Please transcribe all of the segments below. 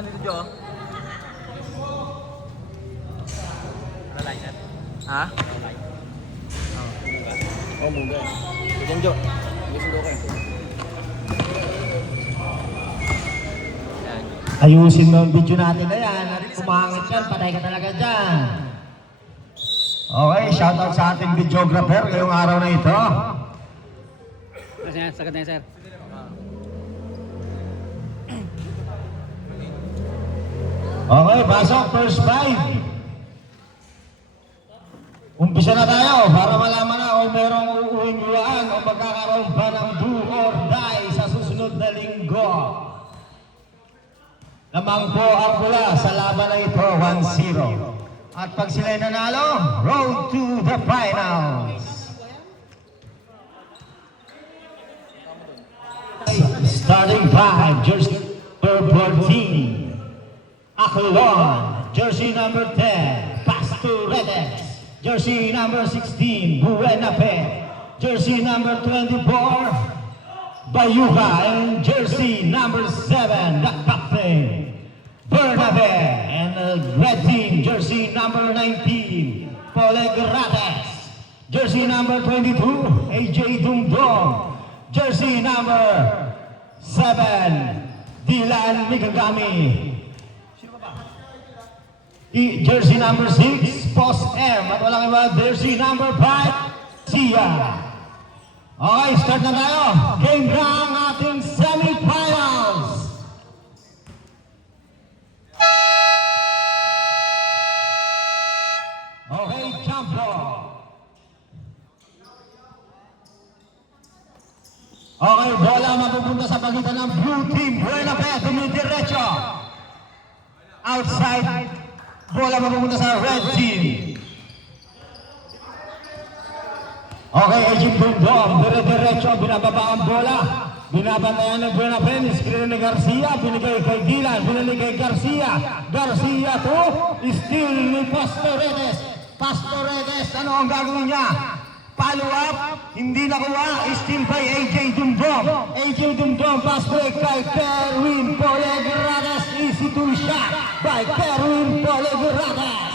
naman dito, Jo. Lalay na. Ha? Lalay. Oh, mungga. Diyan, Jo. Gusto ko kayo. Ayusin mo yung video natin na yan. At kumangit yan, patay ka talaga dyan. Okay, shoutout sa ating videographer ngayong araw na ito. Sagad na yan, sir. Okay, pasok, first five. Umpisa na tayo para malaman na kung merong uuwing luwaan o magkakaroon pa ng do or die sa susunod na linggo. Lamang po ang pula sa laban na ito, 1-0. At pag sila'y nanalo, road to the finals. Starting 5, jersey number 14. Acolon, jersey number 10, Pastoretes. Jersey number 16, Buenafe. Jersey number 24, Bayuca. And jersey number 7, the captain, Bernabe. And the red team, jersey number 19, Polegrates. Jersey number 22, AJ Dumdum. Jersey number 7, Dylan Mikagami. Jersey number 6, Post M. At walang iba, jersey number 5, Sia. Okay, start na tayo. Game na ang ating semifinals. Okay, jump ball. Okay, bola mapupunta sa pagitan ng blue team. Buenafe, dumidiretso. Outside. Bola mapupunta sa red team. Okay, Agent Dumdum, dire-diretso, binababa ang bola. Binabantayan ng Buenafe, screen ni Garcia, binigay kay Dylan, binigay kay Garcia. Garcia to, steal ni Pastoretes. Pastoretes, ano ang gagawin niya? Follow up, hindi nakuha, steal by AJ Dumdum. AJ Dumdum, pass break kay Kerwin Polegrates, easy to shot by Kerwin Polegrates.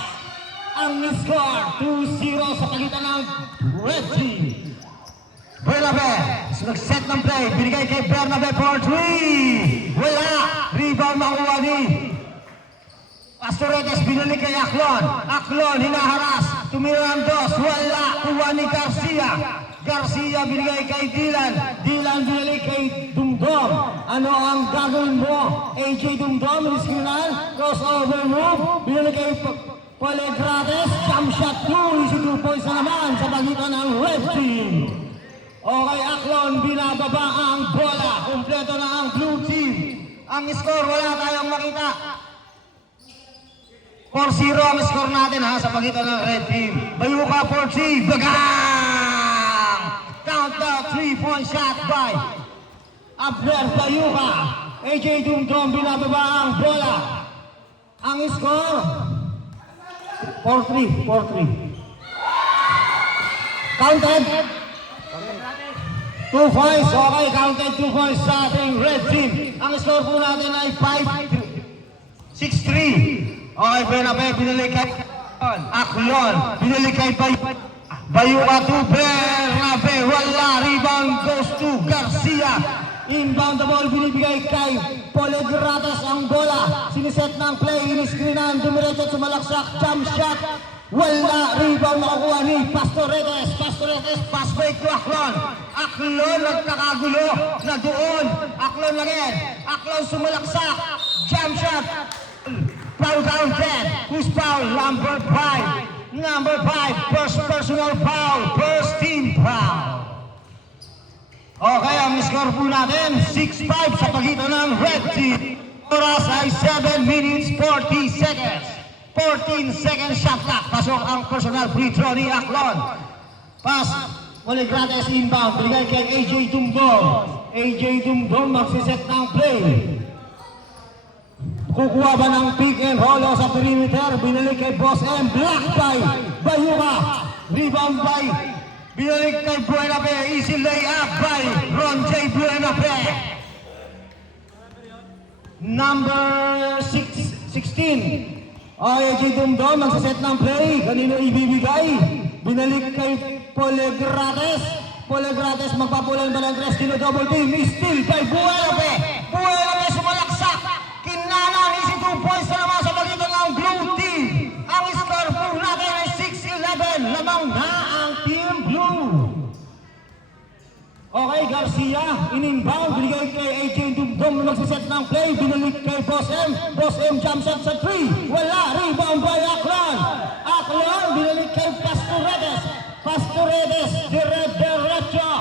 Ang score, 2-0 sa pagitan ng red team. Bernabe, nag-set ng play, binigay kay Bernabe for 3. Wala, rebound makuha ni Pastoretes, binalik kay Acolon. Acolon, hinaharas, tumira ng dos, wala, kuha ni Garcia. Garcia, binigay kay Dylan. Dylan, binalik kay Dumdum. Ano ang gagawin mo? AJ Dumdum, riskinan, crossover move, binalik kay Polegrates, jump shot 2, easy 2 points na naman sa pagitan ng red team. Okay, Acolon, binababa ang bola, kumpleto na ang blue team. Ang score, wala tayong makita. 4-0 ang score natin ha sa pagitan ng red team. Bayuca 4-3, bagang! Countdown 3-point shot by Abner Bayuca. AJ Dumdum, binababa ang bola. Ang score, 4-3, 4-3. Counted. 2 points. Okay, counted 2 points sa ating red team. Ang score po natin ay 6-3. Okay, Bernabe, binalik kay Acolon. Binalik kay Bayuca to Bernabe. Wala, rebound goes to Garcia. Inbound the ball, binibigay kay Polegrates ang bola. Siniset ng play, iniskrinan, dumiretso, sumalaksak, jump shot. Wala, rebound makukuha ni Pastoretes. Pastoretes, pass break to Acolon. Acolon, nagkakagulo na doon. Acolon again. Acolon sumalaksak, jump shot. Foul down 10. Who's foul? Number 5. Number 5, first personal foul, first team foul. Okay, ang score po natin, 6-5 sa pagitan ng red team. Oras ay 7 minutes 40 seconds. 14 seconds shot clock. Pasok ang personal free throw ni Acolon. Pass, Polegrates inbound. Binigay kay AJ Dumdum. AJ Dumdum magsiset ng play. Kukuha ba ng pick and roll sa perimeter? Binalik kay Boss M. Block by Bayuca. Rebound by binalik kay Buenafe. Easy layup by Ron J. Buenafe. number 16. AJ Dumdum, magsaset ng play. Kanino ibibigay? Binalik kay Polegrates. Polegrates magpapulan ba ng Crestino double team. Steal kay Buenape. Buenape sumalaksak. Kinanan, easy 2 points na naman sa pagitan ng blue team. Ang score po natin ay 6-11. Lamang na ang team blue. Okay, Garcia, in-inbound, binigay kay AJ Dumdum na magsaset ng play, binalik kay Boss M. Boss M jump shot sa 3. Wala, rebound by Aklan. Aklan, binalik kay Pastoredes. Pastoredes, dire-diretso.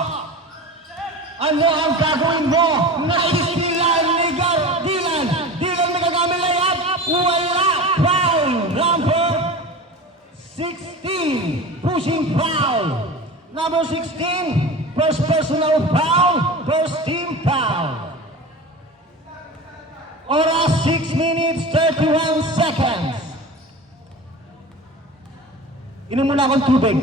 Ano ang gagawin mo? Naistilan ni Dylan. Dylan nagagamit layup. Wala, foul. Number 16, pushing foul. Number 16, first personal foul, first team foul. Oras 6 minutes 31 seconds. Inom muna akong tubig.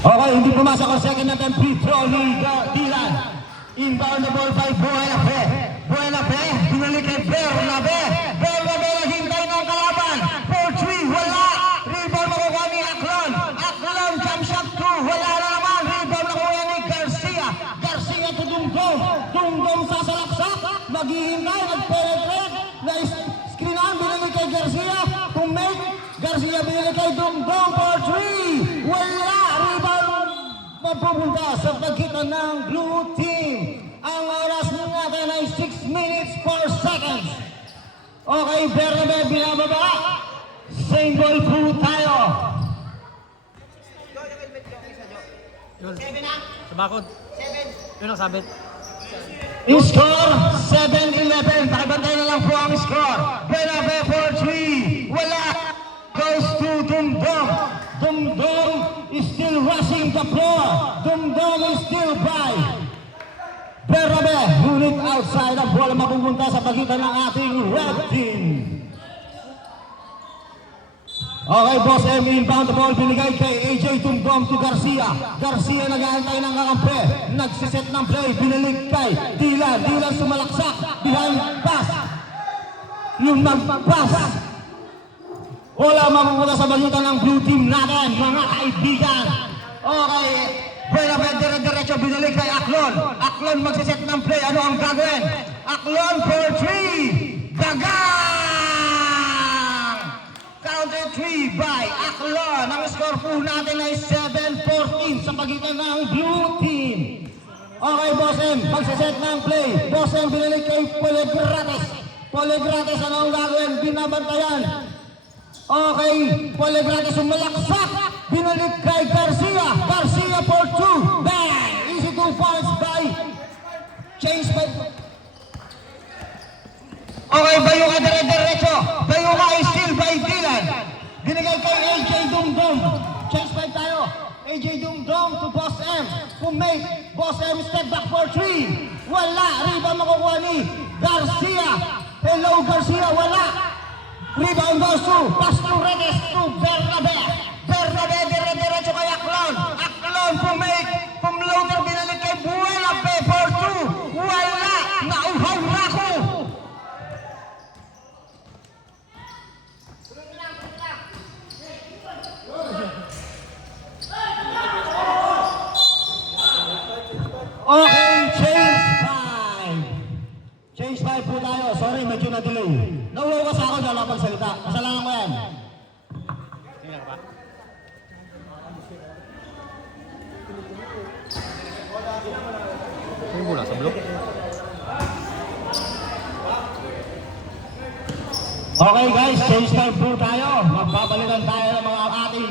Okay, hindi pumasok ang second attempt free throw ni Dylan. Inbound the ball by Buenape. Buenape, binalik kay Bernabe. Bernabe naghintay ng kalaban. 4-3, wala. Rebound makukuha ni Aklan. Aklan, jump shot 2, wala na naman. Rebound makukuha ni Garcia. Garcia to Dumdum. Dumdum sasalaksak. Maghihintay, nag-penetrate. Na-screenan, binalik kay Garcia. To make, Garcia binalik kay Dumdum for 3. Wala. Rebound mapupunta sa pagitan ng blue team. Ang oras natin ay 6 minutes 4 seconds. Okay, Bernabe binababa. Same ball po tayo. Yun. Sa bakod. Yun ang sabit. Score 7-11. Pakibantay na lang po ang score. Bernabe for 3. Wala. Goes to Dumdum. Dumdum is still rushing the floor. Dumdum is still by. Bernabe, ngunit outside ang bola mapupunta sa pagitan ng ating red team. Okay, Boss M, inbound the ball, binigay kay AJ Dumdum to Garcia. Garcia nag-aantay ng kakampi. Nagsiset ng play, binalik kay Dylan. Dylan sumalaksak, behind pass. Yung nag-pass. Wala mapupunta sa pagitan ng blue team natin, mga kaibigan. Okay, Bernabe dire-diretso, binalik kay Aklan. Aklan magsiset ng play, ano ang gagawin? Aklan for 3. Dagang! Counter 3 by Aklan. Ang score po natin ay 7-14 sa pagitan ng blue team. Okay, Boss M, magsiset ng play. Boss M binalik kay Polegrates. Polegrates, ano ang gagawin? Binabantayan. Okay, Polegrates sumalaksak. Binalik kay Garcia. Garcia for 2. Bang! Easy 2 points by change by. Okay, Bayuka dire-diretso. Bayuka is still by Dylan. Binigay kay AJ Dumdum. Change by tayo. AJ Dumdum to Boss M. To make Boss M step back for 3. Wala. Rebound makukuha ni Garcia. Hello Garcia, wala. Rebound goes to Pastoredes to Bernabe. Bernabe dire-diretso kay Aklan. Aklan pumloader binalik kay Buenape for 2. Wala. Nauhaw na ko. Okay, change 5 po tayo. Sorry, medyo na-delay. Nauwaw kasi ako dahil ako pagsalita. Kasalanan ko yan. Tingnan ka ba? Yung bola sa blok. Okay guys, change time po tayo. Magbabalikan tayo ng mga ating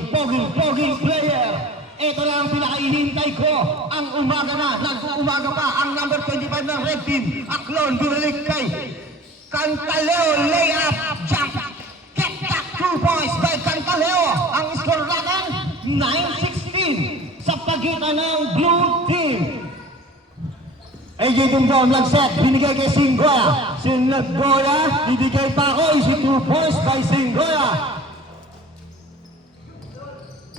poging player. Ito na ang pinakaihintay ko. Ang umaga na, nag-uumaga pa. Ang number 25 ng red team. Aklan, binalik kay Cantaleo, layup, jump, get back 2 points by Cantaleo. Ang score natin, 9-16 sa pagitan ng blue team. AJ Dumdum nag-set, binigay kay Singgoya. Sinaggoya, ibigay pa ako, easy 2 points by Singgoya.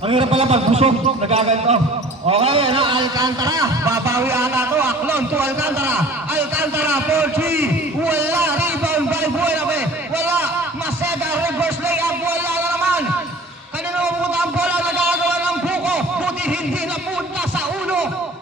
Ang hirap pala pagbusog, nagaganto. Okay, ano, Alcantara. Babawi ata to, Aklon to Alcantara. Alcantara, 4-3. Wala, rebound by Buenafe. Wala, Maceda, reverse layup. Wala na naman. Kanino pumunta ang bola, nagagawa ng buko. Buti hindi na punta sa ulo.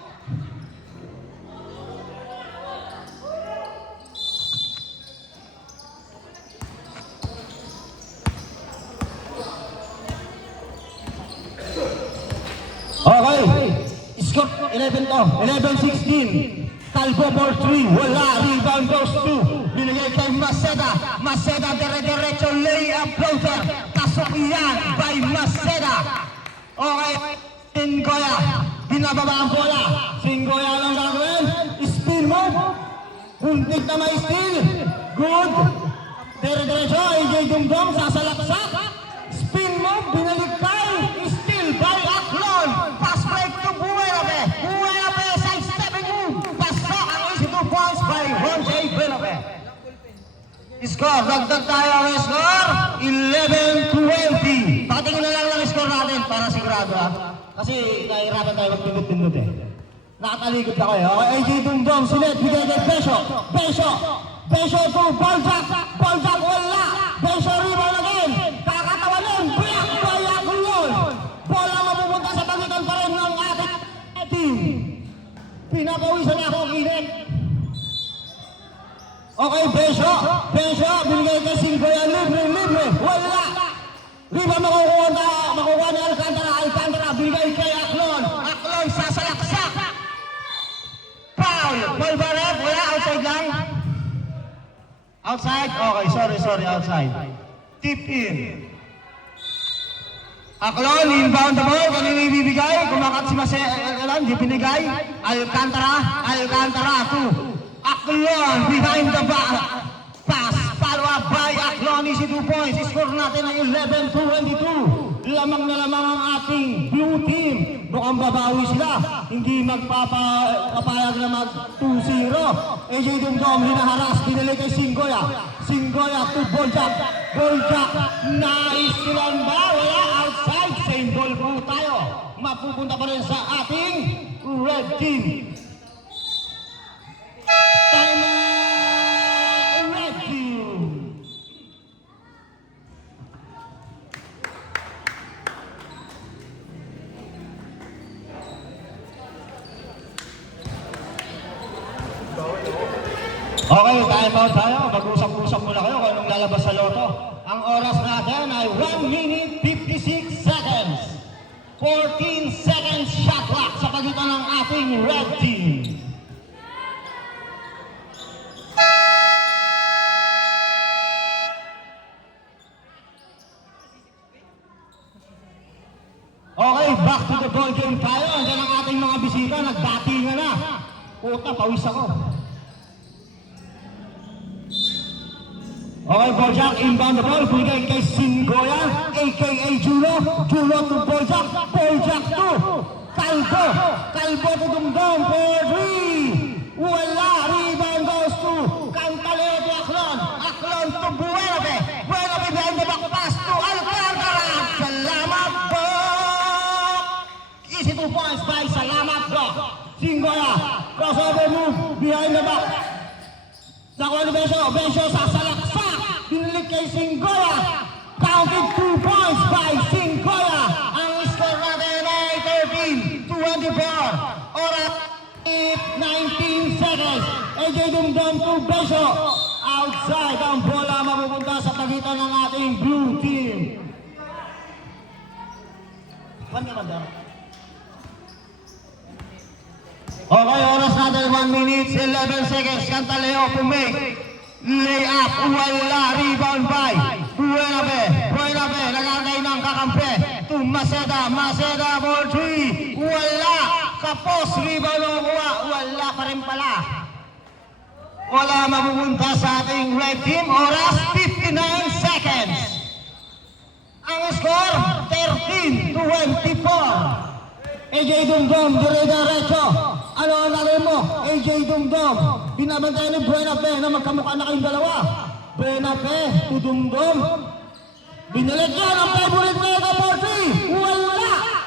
Okay, score 11 to, 11-16. Calvo for 3, wala, rebound goes to, binigay kay Maceda. Maceda, dire-diretso, layup floater. Pasok yan by Maceda. Okay, Singoya, binababa ang bola. Singoya lang gagawin, spin move. Puntik na may steal. Good. Dire-diretso, AJ Dumdum, sasalaksak. Spin move, binalik kay, steal by Aklon. Pass break to Buenafe. Buenafe, side-stepping move. Pasok ang easy 2 points by Ronjay Buenafe. Score, dagdag tayo ang score, 11-20. Patingin na lang ang score natin para sigurado ha. Kasi nahihirapan tayo magpindot-pindot eh. Nakatalikod ako eh. Okay, AJ Dumdum, sinet, bigay kay Besyo. Besyo, Besyo to Boljak. Boljak wala. Besyo rebound again. Kakatawanin, block by Aklon. Bola mapupunta sa pagitan pa rin ng ating team. Pinapawisan ako, Kinet. Okay, Besyo. Besyo, binigay kay Singoya, libre. Wala. Rebound makukuha ni Alcantara. Alcantara, binigay kay Aklon. Aklon, sasalaksak. Foul. Ball ba rin? Wala, outside lang. Outside? Okay, sorry, outside. Tip in. Aklon, inbound the ball. Kanina ibibigay. Kumakat si Maselan, di pinigay. Alcantara to Aklon, behind the back. Pass, follow up by Aklon, easy 2 points. Score natin ay 11-22. Lamang na lamang ang ating blue team. Mukhang babawi sila. Hindi magpapayag na mag 2-0. AJ Dumdum, hinaharas. Pinali kay Singoya. Singoya to Boljak. Boljak, naistilan ba? Wala, outside. Same ball po tayo. Mapupunta pa rin sa ating red team. Time out, red team. Okay, time out tayo. Mag-usap-usap muna kayo kung anong lalabas sa loto. Ang oras natin ay 1 minute 56 seconds. 14 seconds shot clock sa pagitan ng ating red team. Okay, back to the ball game tayo. Andiyan ang ating mga bisita. Nagdatingan na. Puta, pawis ako. Okay, Boljak, inbound the ball, bigay kay Singoya, a.k.a. Julo. Julo to Boljak, Boljak to Calvo. Calvo to Dumdum for 3. Wala, rebound goes to Cantaleo to Aklon. Aklon to Buenafe. Buenafe behind the back pass to Alcantara. Salamat po! Easy 2 points by Salamat po. Singoya, crossover move, behind the back. Nakuha ni Besyo sasalaksak. Binilig kay Singoya. Counted 2 points by Singoya. Ang score natin ay 13-24. Oras 19 seconds. AJ Dumdum to Besyo. Outside ang bola mapupunta sa pagitan ng ating blue team. Okay, oras natin 1 minute 11 seconds. Cantaleo to make layup. Wala, rebound by Buenafe. Buenafe, nagagay ng kakampi to Maceda. Maceda for 3. Wala, kapos, rebound o kuha. Wala pa rin pala. Wala mapupunta sa ating red team. Oras 59 seconds. Ang score 13-24. AJ Dumdum, dire-diretso. Ano ang nalin mo? AJ Dumdum. Binabantayan ni Buenafe na magkamukha na kayong dalawa. Buenafe to Dumdum. Binalik yan ang favorite mega for 3. Wala!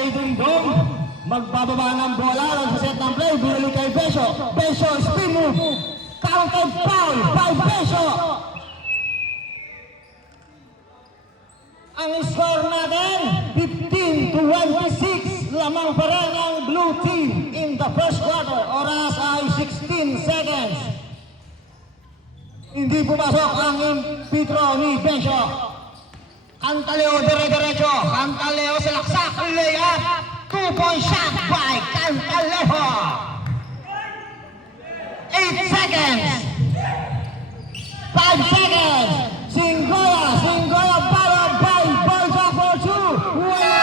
si Dingdong. Magbababa ng bola sa set ng play. Binalik kay Besyo. Besyo, spin move. Counted foul by Besyo. Ang score natin, 15-26. Lamang pa rin ang blue team in the first quarter. Oras ay 16 seconds. Hindi pumasok ang impitro ni Besyo. Cantaleo dire-diretso. Cantaleo sa laksak. Layup. 2-point shot by Cantaleo. 8 seconds. 5 seconds. Singoya para by Bolsa for 2. Wala.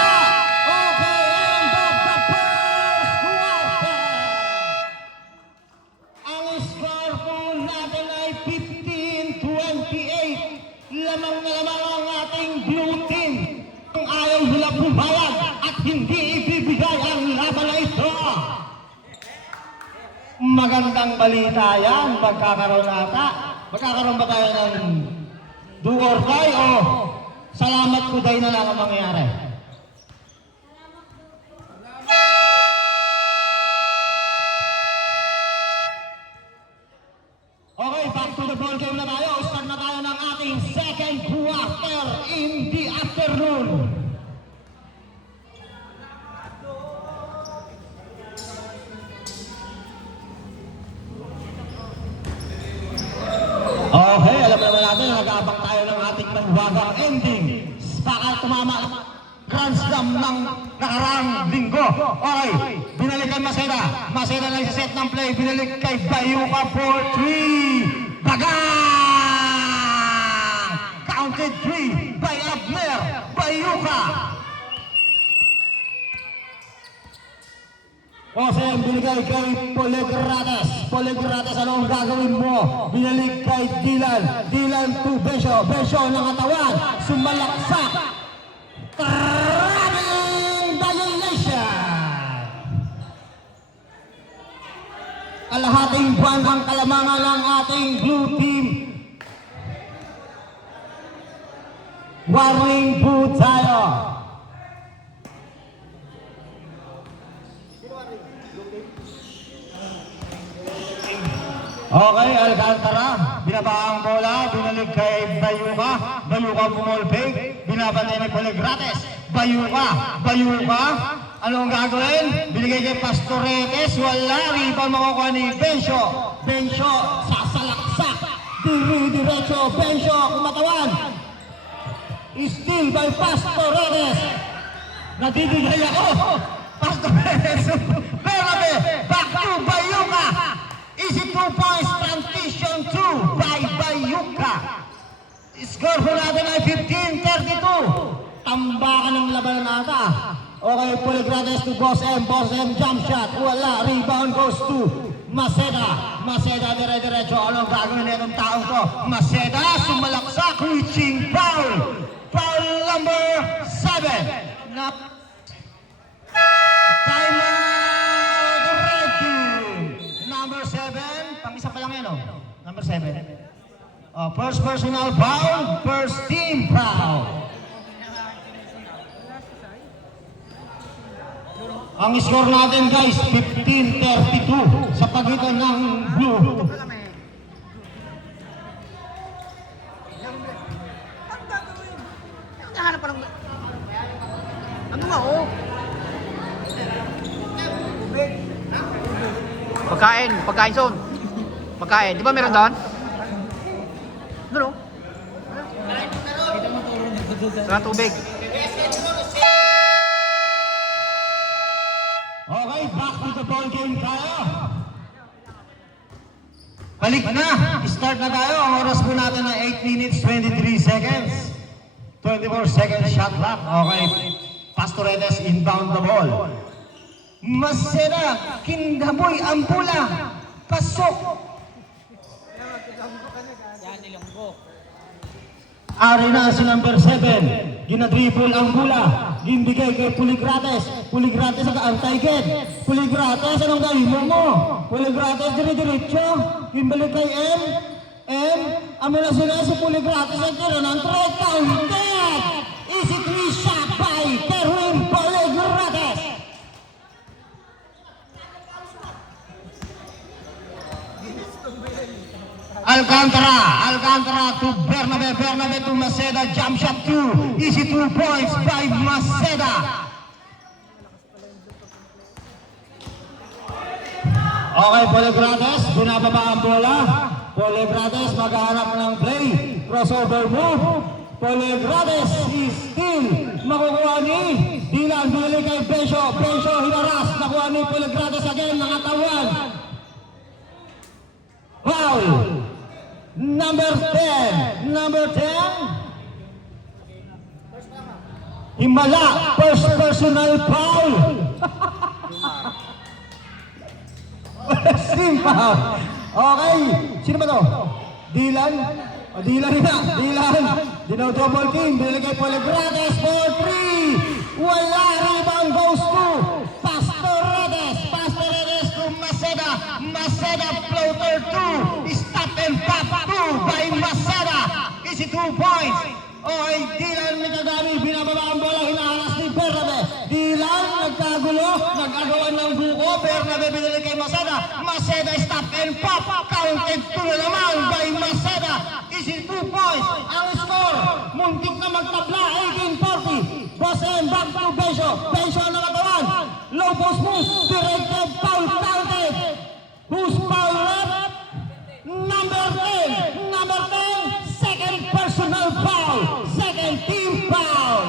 Okay, end of the first quarter. Ang score po natin ay 15-28. Lamang na lamang ang ating blue team. Kung ayaw nila pumayag at hindi ibibigay ang laban na ito. Magandang balita yan. Magkakaroon ba tayo ng do or die o salamat ko day na lang ang mangyayari? Okay, back to the ball game na tayo. Start na tayo ng ating second quarter in the afternoon. Okay, alam naman natin, nag-aabang tayo ng ating mahiwagang ending. Baka tumama Grand Slam ng nakaraang linggo. Okay, binalik kay Maceda. Maceda lang sa set ng play. Binalik kay Bayuka for 3. Bagang! Counted 3 by Abner Bayuka. Jose, binigay kay Polegrates. Polegrates, ano ang gagawin mo? Binalik kay Dylan. Dylan to Besyo. Besyo ng katawan. Sumalaksak. Running violation. Kalahating buwan ang kalamangan ng ating blue team. Warning po tayo. Okay, Alcantara, binaba ang bola, binalik kay Bayuka. Bayuka pumulpig, binabantay ni Polegrates. Bayuka, anong gagawin? Binigay kay Pastoretes, wala, rebound makukuha ni Bencio. Bencio, sasalaksak, diretso, Bencio, kumatawan. Steal by Pastoretes. Nadidigay ako. Pastoretes, Berabe, back to Bayuka. Easy 2 points, transition 2 by Bayuka. Score po natin ay 15-32. Tambakan ng laban nata. Okay, Polegrates to Boss M. Boss M jump shot. Wala, rebound goes to Maceda. Maceda dire-diretso. Anong gagawin na itong taong to? Maceda, sumalaksak, reaching foul. Foul number 7. Time number 7, pang-isa pa lang yan, oh. Number 7. First personal foul, first team foul. Ang score natin, guys, 15-32 sa pagitan ng blue. Hanap pa lang. Ano nga, oh? Pagkain zone. Pagkain. Di ba meron doon? Doon, oh. Sa tubig. Okay, back to the ball game tayo. Balik na. Start na tayo. Ang oras po natin na 8 minutes, 23 seconds. 24 seconds shot clock. Okay. Pastoretes inbound the ball. Maceda, Kindaboy, ang bola. Pasok. Ari na si number 7. Ginadribble ang bola. Ginbigay kay Polegrates. Polegrates ang antay-get. Polegrates, anong gawin mo? Polegrates, dire-diretso. Ginbalik kay M. Amo na sila si Polegrates ang tira ng 3 counted. Easy 3 shot by Terwin Polegrates. Alcantara to Bernabe, Bernabe to Maceda, jump shot 2, easy 2 points by Maceda. Okay, Poligrates, binababa ang bola. Poligrates maghahanap ng play, crossover move. Poligrates is still makukuha ni Dylan, binili kay Bencio, Bencio hinaras, nakuha ni Poligrates again, nakatawan. Foul! Number 10. Himala, first personal foul. Team foul. Okay, sino ba to? Dylan? O, Dylan na. Dylan. Dinaw double team. Binili kay Poligrates for 3. Wala, rebound goes to Pastoredes. Pastoredes to Maceda. Maceda floater 2. Stop and pop 2 by Maceda. Easy 2 points. Okay, Dylan Mikagami. Binababa ang bola. Hinaharas ni Bernabe. Dylan nagkagulo. Nagagawa ng buko. Bernabe binili kay Maceda. Maceda stop and pop. Counted 2 na naman by Maceda. Easy 2 points. Ang score. Muntik na magtabla. 18-40. Boss M back to Bencio. Bencio na nakatawan. Low post move. Directed foul. Counted. Who's foul left? Number 10. Number 10. Second personal foul. Second team foul.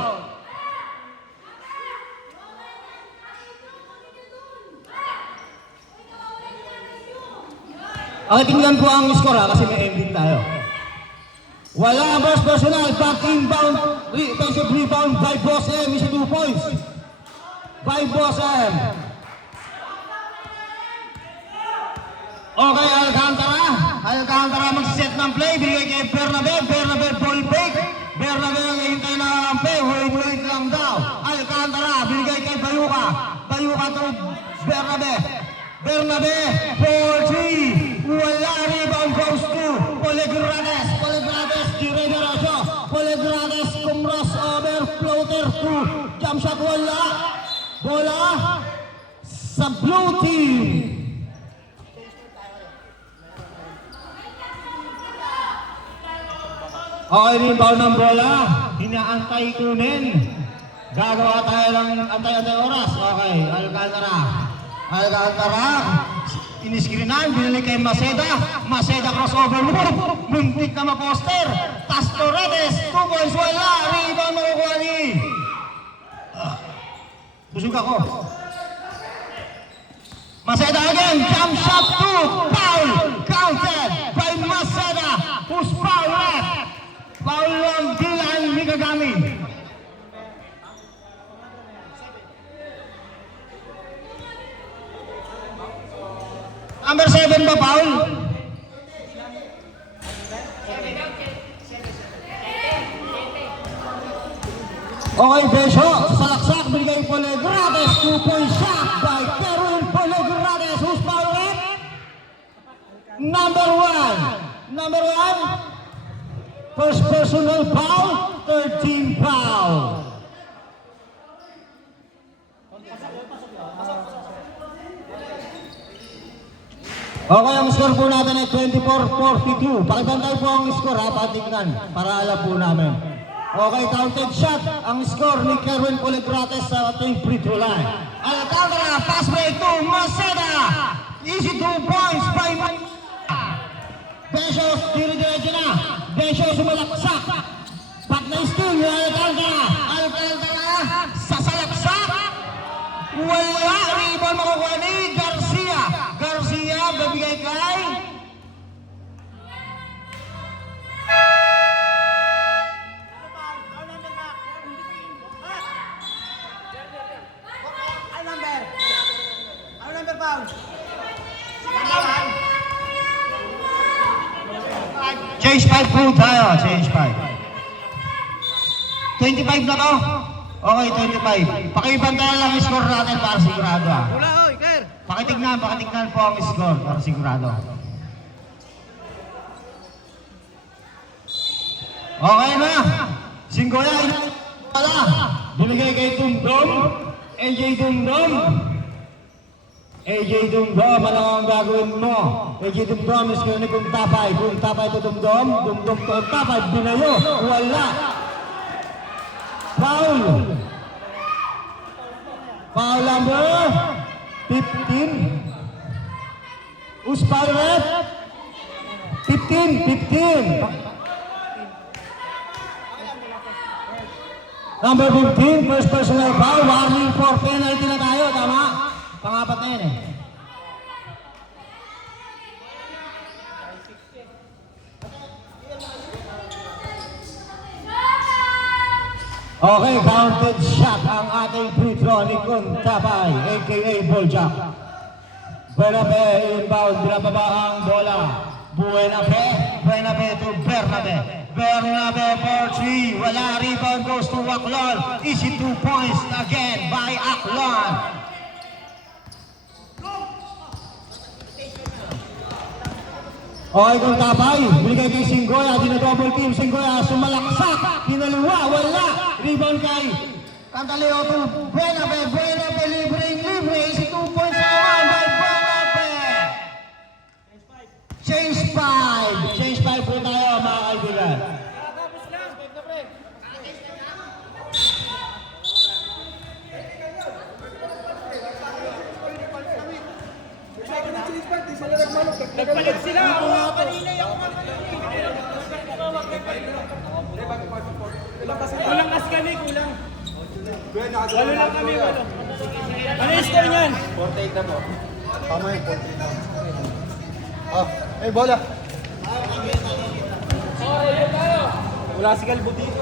Okay, tingnan po ang score kasi may ending tayo. Wala ang first personal, back inbound, defensive rebound by Boss M, is 2 points. By Boss M. Okay, Alcantara mag-set ng play, binigay kay Bernabe, Bernabe ball fake. Bernabe ang hintay na ang play, wait lang daw. Alcantara, binigay kay Bayuka. Bayuka to Bernabe. Bernabe, 4-3. Wala, rebound goes to Poligrates. Poligrates, diretso. Poligrates, kumros over, floater 2. Jump shot, wala. Bola sa blue team. Okay, rebound ng bola. Hinaantay kunin. Gagawa tayo ng antay-antay oras. Okay, Alcantara. Iniskrinan, binili kay Maceda. Maceda crossover move. Muntik na maposter. Pastoredes, 2 points, wala. Rebound makukuha ni. Busog ako. Maceda again, jump shot 2. Foul, counted by Maceda. Who's foul left? Foul on Dylan Mikagami. Number 7 ba, Paul? Okay, Bencio. Salaksak, binigay Poligrates. 2-point shot by Kerwin Poligrates. Who's foul left? Number 1. First personal foul, third team foul. Okay, ang score po natin ay 24-42. Pakibantay po ang score ha, patignan, para alam po namin. Okay, counted shot ang score ni Kerwin Poligrates sa ating free throw line. Alcantara, pass break to Maceda. Easy 2 points by Bencio, dire-diretso na. Bencio sumalaksak. Back na steal ni Alcantara. Alcantara, sasalaksak. Wala, rebound makukuha ni Garcia. Garcia, babigay kay Ano number foul? Change 5 po tayo. Change 5. 25 na to? Okay, 25. Pakibantayan lang ang score natin para sigurado ha. Wala, oy, Ker. Pakitignan po ang score para sigurado. Okay na. Singgoya, wala. Binigay kay Dumdum. AJ Dumdum. AJ Dumdum, ano ang gagawin mo? AJ Dumdum, screen ni Kuntapay. Kuntapay to Dumdum. Dumdum to Kuntapay. Binayo. Wala. Foul. Foul number 15. Who's foul rep? 15. Number 15, first personal foul. Warning for penalty na tayo. Tama? Pangapat na yan eh. Okay, counted shot ang ating free throw ni Kuntapay, aka Boljak. Bernabe inbound, binababa ang bola. Buenabe to Bernabe. Bernabe for 3, wala, rebound goes to Aklan. Easy 2 points again by Aklan. Okay, Kuntapay, binigay kay Singgoya, dinadouble team, Singgoya, sumalaksak, pinaliwa, wala, rebound kay Cantaleo to Buenabe, libre, easy 2 points naman by Buenabe. Change 5 po tayo mga kaibigan. Nagpalit sila! Kulang as kami, kulang. Walo lang kami, walo. Ano yung score niyan? 48 na po. Tama yun, 48 na. Ay, bola. Wala si Kalbo dito.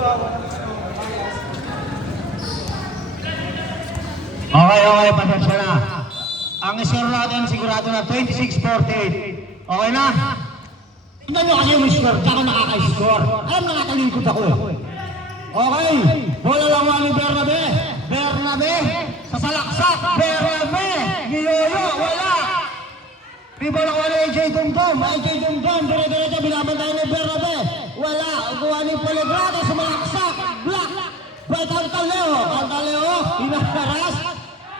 Okay, pasensya na. Ang score natin sigurado na 26-48. Okay na? Tignan nyo kasi yung score, tsaka nakaka-score. Alam na nakakalingkod ako eh. Okay, bola lang ni Bernabe. Bernabe, sasalaksak. Bernabe, niyoyo, wala. Rebound ako ni AJ Dumdum. AJ Dumdum, dire-diretso, binabantay ni Bernabe. Wala, kuha ni Poligrado, sumalaksak. Black, by Cantaleo, hinakaras.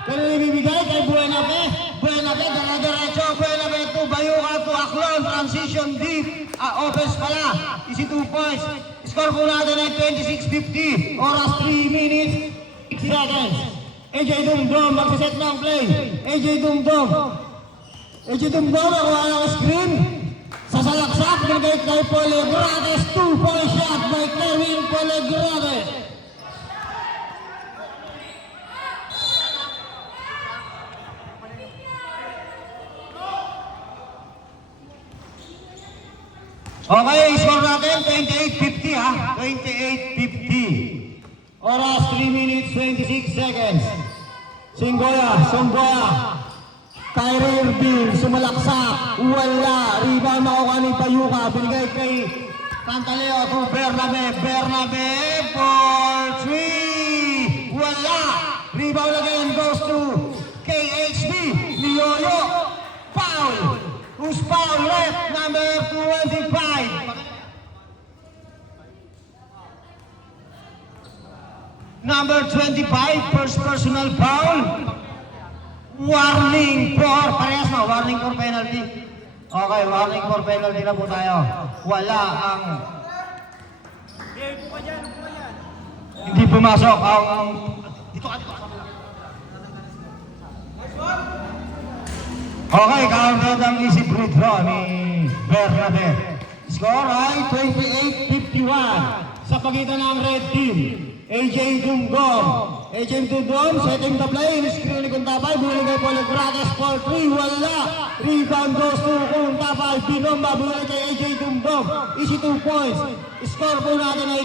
Pero ibibigay kay Buenabe, dire-diretso, Buenabe to Bayuca to Aklan, transition deep, offense pala, easy 2 points. Score po natin ay 26-50, oras 3 minutes, 6 seconds. AJ Dumdum, magsiset ng play. AJ Dumdum, nakuha ng screen, sasalaksak, binigay kay Poligrades, 2-point shot by Kevin Poligrades. Okay, score natin 28-50 ha. 28-50. Oras 3 minutes 26 seconds. Singgoya. Kyrie Irving, sumalaksak. Wala. Rebound makuha ni Bayuca. Binigay kay Cantaleo to Bernabe for 3. Wala. Rebound again goes to KHB. Niyoyo. Foul. Who's foul left? Number 25. Number 25, first personal foul. Warning for, parehas na, warning for penalty. Okay, warning for penalty na po tayo. Wala ang... Hindi pumasok ang... Dito ka. Okay, counted ang easy free throw ni Bernabe. Score ay 28-51 sa pagitan ng red team. AJ Dumdum, setting the play, screen ni Kuntapay, binigay po Poligrades for 3, wala. Rebound goes to Kuntapay, binomba, binigay kay AJ Dumdum, easy 2 points. Score po natin ay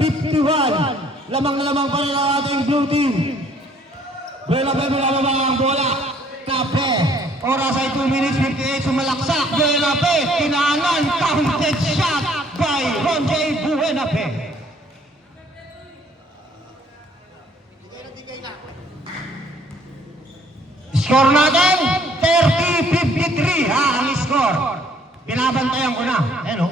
30-51. Lamang na lamang pa rin ang ating blue team. Bernabe, binababa ang bola. Kape, oras ay 2 minutes 58, sumalaksak. Bernabe, tinanan, counted shot by Ron J. Buenabe. Score natin, 30-53 ha, ang score. Binabantayan ko na. Ayan o.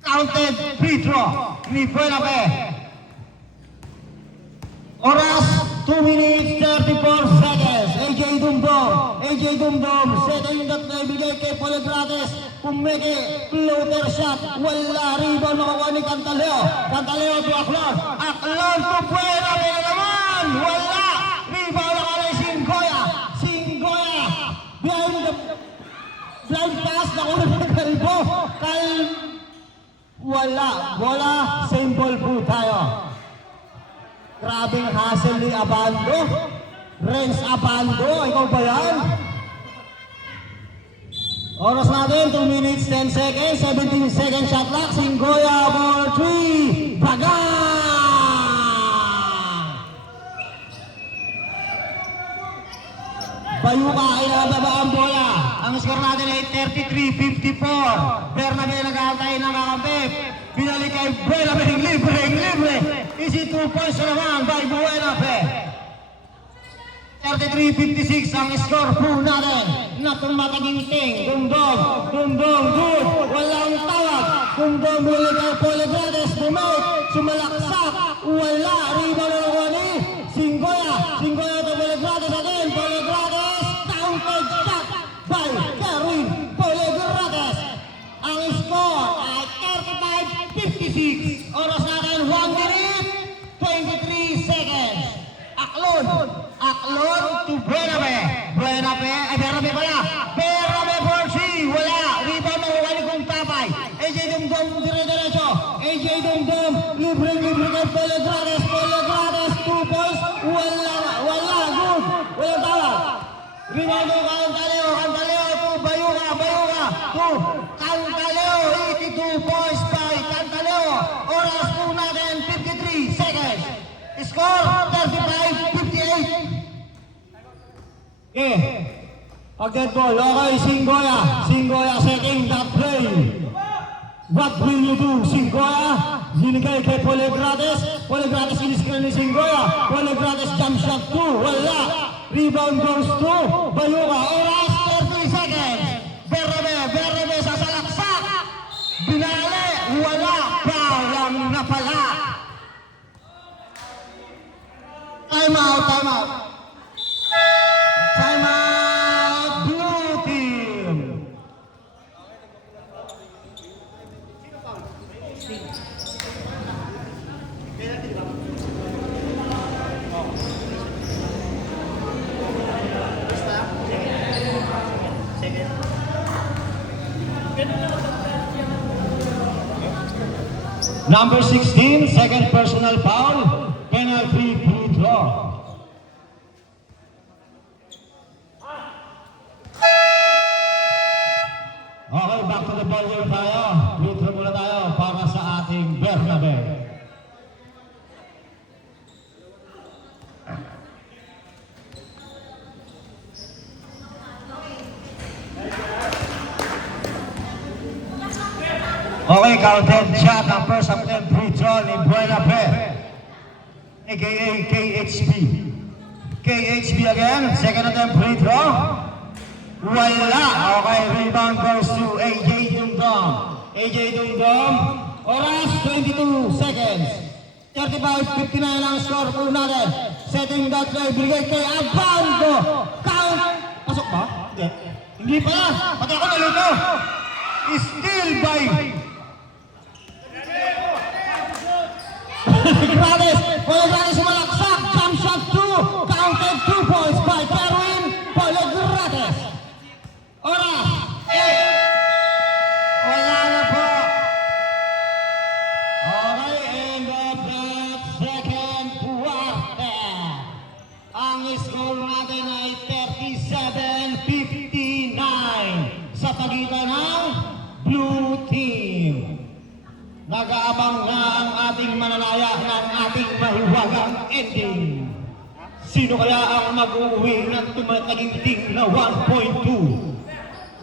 Counted free throw ni Buenabe. Oras 2 minutes 34 seconds. Dumdum. AJ Dumdum. Setting that na ibigay kay Poligrates. Pumiki. Floater shot. Wala. Rebound makukuha ni Cantaleo. Cantaleo to Aklon. Aklon to Puera. Pero naman. Wala. Rebound na kay Singgoya. Singgoya. Behind the blind pass na kung nagkaribo. Wala. Bola. Same ball po tayo. Grabing hassle ni Abando. Renz Abando. Ikaw ba yan? Oras natin, 2 minutes, 10 seconds, 17 seconds shot clock. Singgoya, ball 3. Bayuka, inababa ang bola. Ang score natin ay 33-54. Bernabe nag-aantay ng kakampi. Binalik kay Buenafe, libre. Easy 2 points naman by Buenafe. 33-56 ang score po natin. Natumataging-ting. Dumdum, good. Walang tawag. Dumdum, binalik kay Poligrates. Bumait, sumalaksak. Wala, rebound na nakuha ni Singgoya. Singgoya to Poligrates again. Poligrates, counted shot by Kerwin Poligrates. Ang score ay 35-56. Oras natin 1 minute, 23 seconds. Aklon to Buenafe. Bernabe pala. Bernabe for 3. Wala. Rebound na huwag kong tapay. AJ Dumdum, dire-diretso. AJ Dumdum, libre kay Poligrates. 2 points. Wala. Good. Walang tawag. Rebound to Cantaleo to Bayuka. To Cantaleo. 82 points by Cantaleo. Oras po natin 53 seconds. Score 35-58. Pag dead ball, okay, Singgoya setting that play. What will you do, Singgoya? Binigay kay Poligrates. Poligrates in-screen ni Singgoya. Poligrates jump shot 2. Wala. Rebound goes to Bayuka. Oras 30 seconds. Bernabe sa salaksak. Binali. Wala. Bawang na pala. Time out. Blue team. Number 16, second personal foul, penalty free throw. Okay, back to the ball game tayo. Free throw muna tayo para sa ating Bernabe. Okay, counted shot ang first attempt free throw ni Buenafe, aka KHB. KHB again, second attempt free throw. Wala. Okay, rebound goes to AJ Dumdum. Oras 22 seconds. 35-59 ang score po natin. Setting that play, binigay kay Abando. Count. Pasok ba? Hindi pa. Pati ako nalito. Still by Poligrates sumalaksak. Jump shot 2. Counted 2 points by Kerwin Poligrates. Oras 8. Wala na po. Okay, end of that second quarter. Ang score natin ay 37-59 sa pagitan ng Blue Team. Nag-aabang na ang ating mananaya ng ating mahiwagang ending. Sino kaya ang mag-uwi ng tumataginting na 1.2?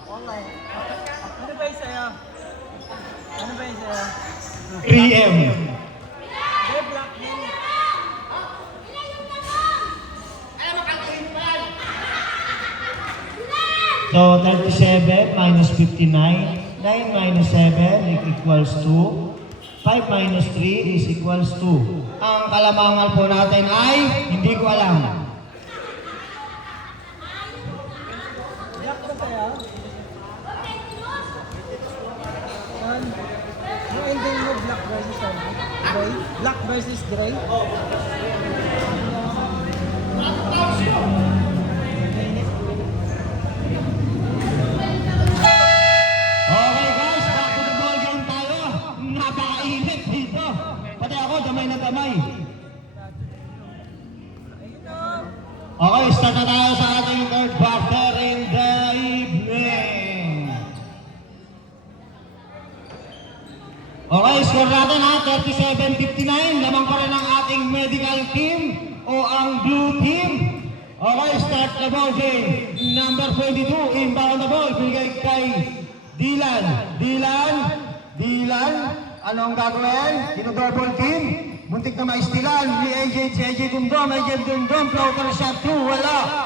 Ano ba yung sa'yo? 3M. Black din. So 37 minus 59. 9 minus 7 equals 2. 5 minus 3 is equals 2. Ang kalamangan po natin ay, hindi ko alam. versus Gray. Black versus Gray. Okay guys, back to the ball game tayo. Napakainit dito. Pati ako, damay na damay. Okay, start na tayo sa ating third quarter in the evening. Okay, score natin ha, 37-59. Lamang pa rin ang ating medical team o ang blue team. Okay, start the ball game. Number 22, inbound the ball. Binigay kay Dylan. Anong gagawin? Double team. Muntik na maistilan. Si AJ Dumdum. Floater shot 2. Wala.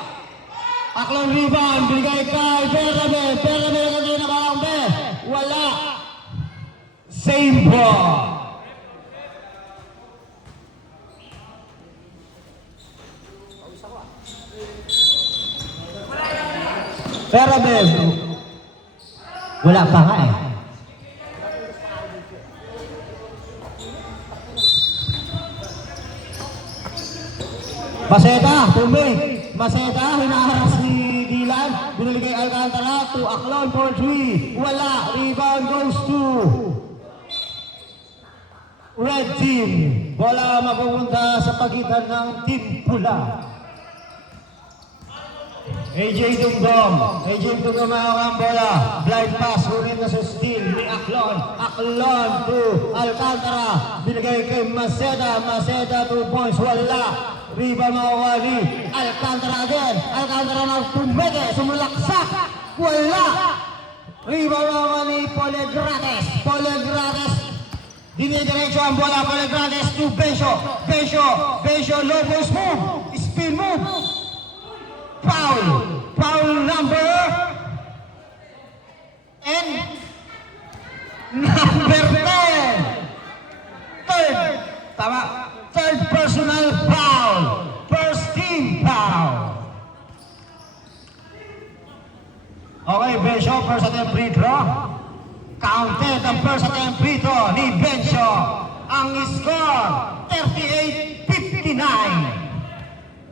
Aklong rebound. Binigay kay Bernabe. Bernabe na kalambe. Wala. Same ball. Bernabe. Wala pa nga eh. Maceda, tumig. Maceda, hinaharas ni Dylan. Binaligay Alcantara to Aklon for 3. Wala. Rebound goes to red team. Bola mapupunta sa pagitan ng team pula. AJ Dumdum ang bola. Blind pass, ulit na sa steal ni Aklon. Aklon to Alcantara. Binigay kay Maceda. Maceda 2 points. Wala. Rebound makuha ni Alcantara again. Alcantara na tumeke. Sumulaksak. Wala. Rebound makuha ni Polegrates. Dinidiretso ang bola. Polegrates to Besho. Low post move. Spin move. Foul number 10. Third personal foul. First team foul. Okay, Besho, first attempt free throw. Counted ang first attempt free throw ni Besho. Ang score, 38-59.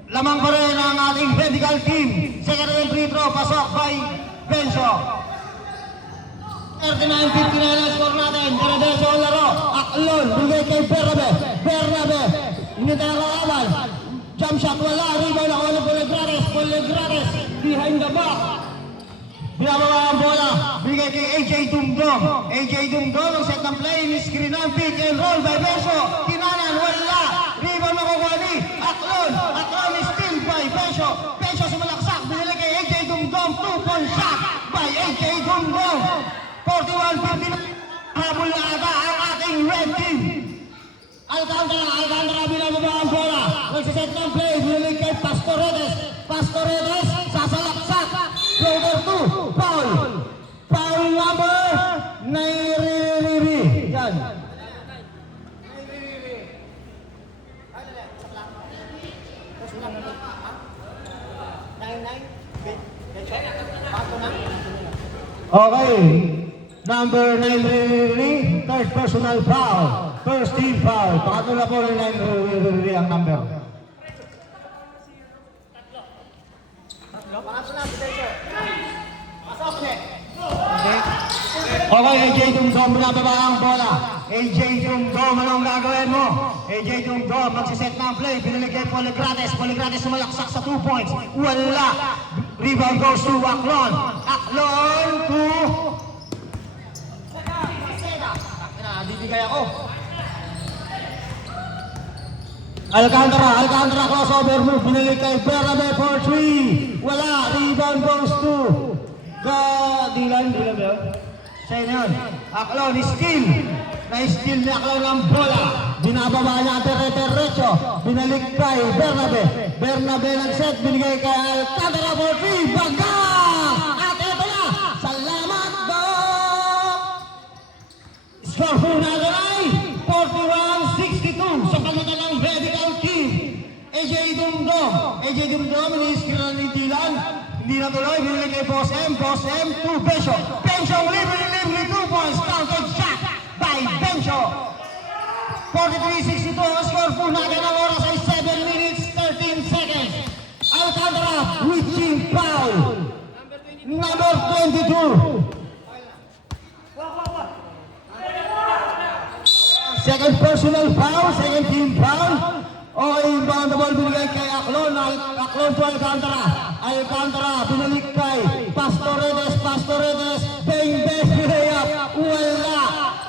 Lamang pa rin ang ating medical team. Second attempt free throw, pasok by Bencho. 39-59 ang score natin. Diretso ang laro. Aklon, bigay kay Bernabe. Hinintay ang kakaban. Jump shot, wala. Rebound ako ni Polegrates. Behind the back. Binababa ang bola. Bigay kay AJ Dumdum. Ang set ng play. Screen ang pick and roll by Bencho. Tinanan, wala. Rebound makukuha ni Aklon is still by Besho sumalaksak, binili kay AJ Dumdum, 2-point shot by AJ Dumdum. 41-59, habol na ata ang ating red team. Alcantara binababa ang bola. Nagsiset ng play, binili kay Pastoredes, sasalaksak. Floater 2, foul number 9. Yan. Okay, number 9, third personal foul. First team foul. Pangatlo na po ng 9 ang number. Okay, AJ Dumdum, binababa ang bola. AJ Dumdum, anong gagawin mo? AJ Dumdum, magsiset ng play. Binili kay Polegrates sumalaksak sa 2 points. Wala. Rebound goes to Aklon to Bibigay ako. Alcantara crossover move. Binili kay Bernabe for 3. Wala. Rebound goes to Dylan ba? Siya yun. Aklon, steal. Na-steal ni Aklon ang bola. Binababa niya diretso. Binalik kay Bernabe nag-set. Binigay kay Alcantara for 3. Baga! At ito na. Salamat po! Score po natin ay 41-62 sa pagitan ng medical team. AJ Dumdum, ini-screen ni Dylan. Hindi na tuloy, binili kay Boss M to Besho. Bencho, libre 2 points, counted shot by Bencho. 43-62 ang score po natin. Ang oras ay 7 minutes 13 seconds. Alcantara reaching foul. Number 22. Second personal foul, second team foul. Okay, inbound the ball binigay kay Aclon. Aclon to Alcantara. Alcantara binalik kay Pastoredes. Pastoredes, bang bang, layup. Wala.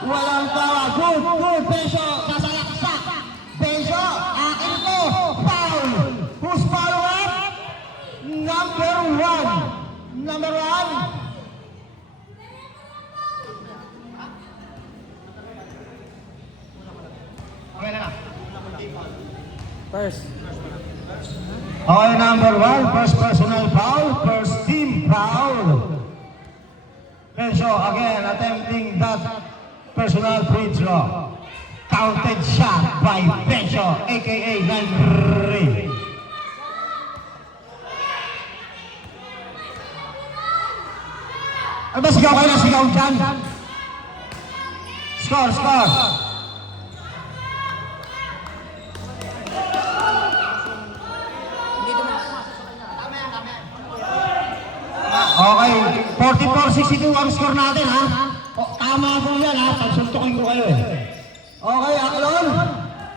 Walang tawa. Good. Besyo, sasalaksak. Besyo, akin to. Foul. Who's follow up? Number 1. Number 1. Okay na. First. Okay, number 1, first personal foul, first team foul. Bencho again attempting that personal free throw. Counted shot by Bencho, aka Landry. Ano ba sigaw kayo na sigaw dyan? Score. Okay, 44-62 ang score natin ha. O, tama po yan ha, pagsuntukin ko kayo eh. Okay, Aclon.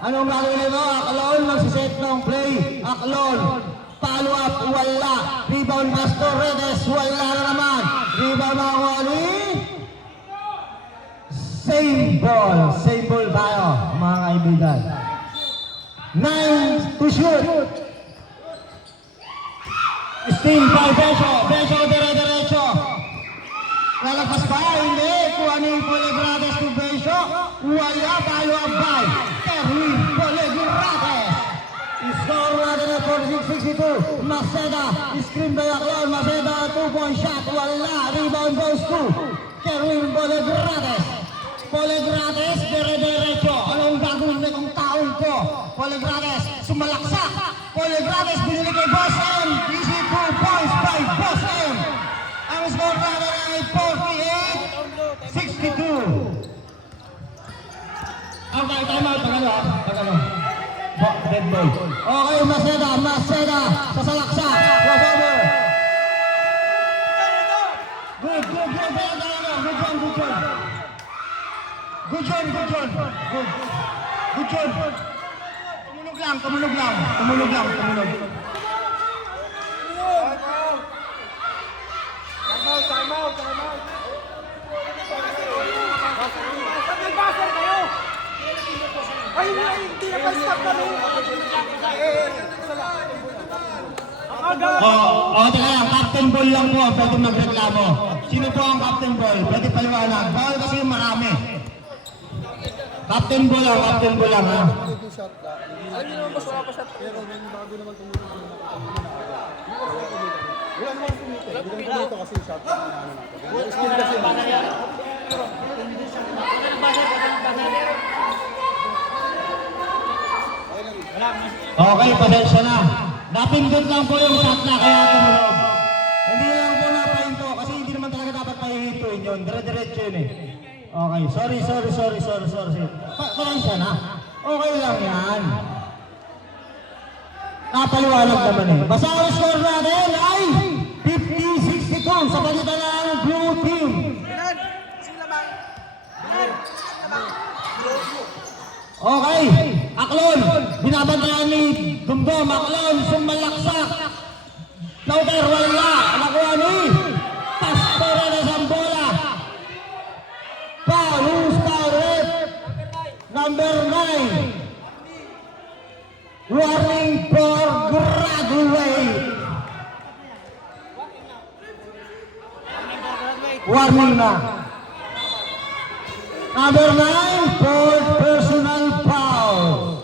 Anong gagawin mo? Aclon, magsiset ng play. Aclon, follow up, wala. Rebound Pastoredes, wala na naman. Rebound mga ni same ball tayo mga kaibigan. 9 to shoot. Steam by Besyo dire-diretso. Lalakas pa, hindi. Kuha ni Polegrades to Besyo. Wala, follow up by Terwin Polegrades. Score natin na 46-62. Maceda, screen by Aclon. Maceda, 2-point shot. Wala, rebound goes to Terwin Polegrades. Polegrades, dire-diretso. Anong gagawin na kong taon ko? Polegrades, sumalaksak. Polegrades, binili kay Boss M. Easy 2 points by Boss M. Ang score natin ay 48-62. Okay, time out. Pagano. Dead ball. Okay, Maceda. Sasalaksak. Crossover. Good. Good job. Tumunog lang. Time out. Nag-buzzer kayo! Ay, hindi na pa-stop kami! Teka lang, captain ball lang po ang pwede magreklamo. Sino po ang captain ball? Pwede paliwanag. Bawal kasi marami. Captain ball lang ha. Alam niyo naman mas wala pa shot. Pero may bago naman tumulong. Wala naman tumulong. Hindi naman tumulong kasi shot. Skill kasi yan. Okay, pasensya na. Napindot lang po yung shot na kaya tumulog. Hindi lang po napahinto kasi hindi naman talaga dapat pahihintuin yun. Dire-diretso yun eh. Okay, sorry. Pasensya na. Okay lang yan. Napaliwanag naman eh. Basta ang score natin ay 50-62 sa pagitan ng blue team. Okay, Aclon, binabantayan ni Dumdum. Aclon, sumalaksak. Lauter, wala. Nakuha ni Pastoredes ang bola. Foul, who's foul rep? Number 9. Warning for graduate. Warning na. Number 9 for personal foul.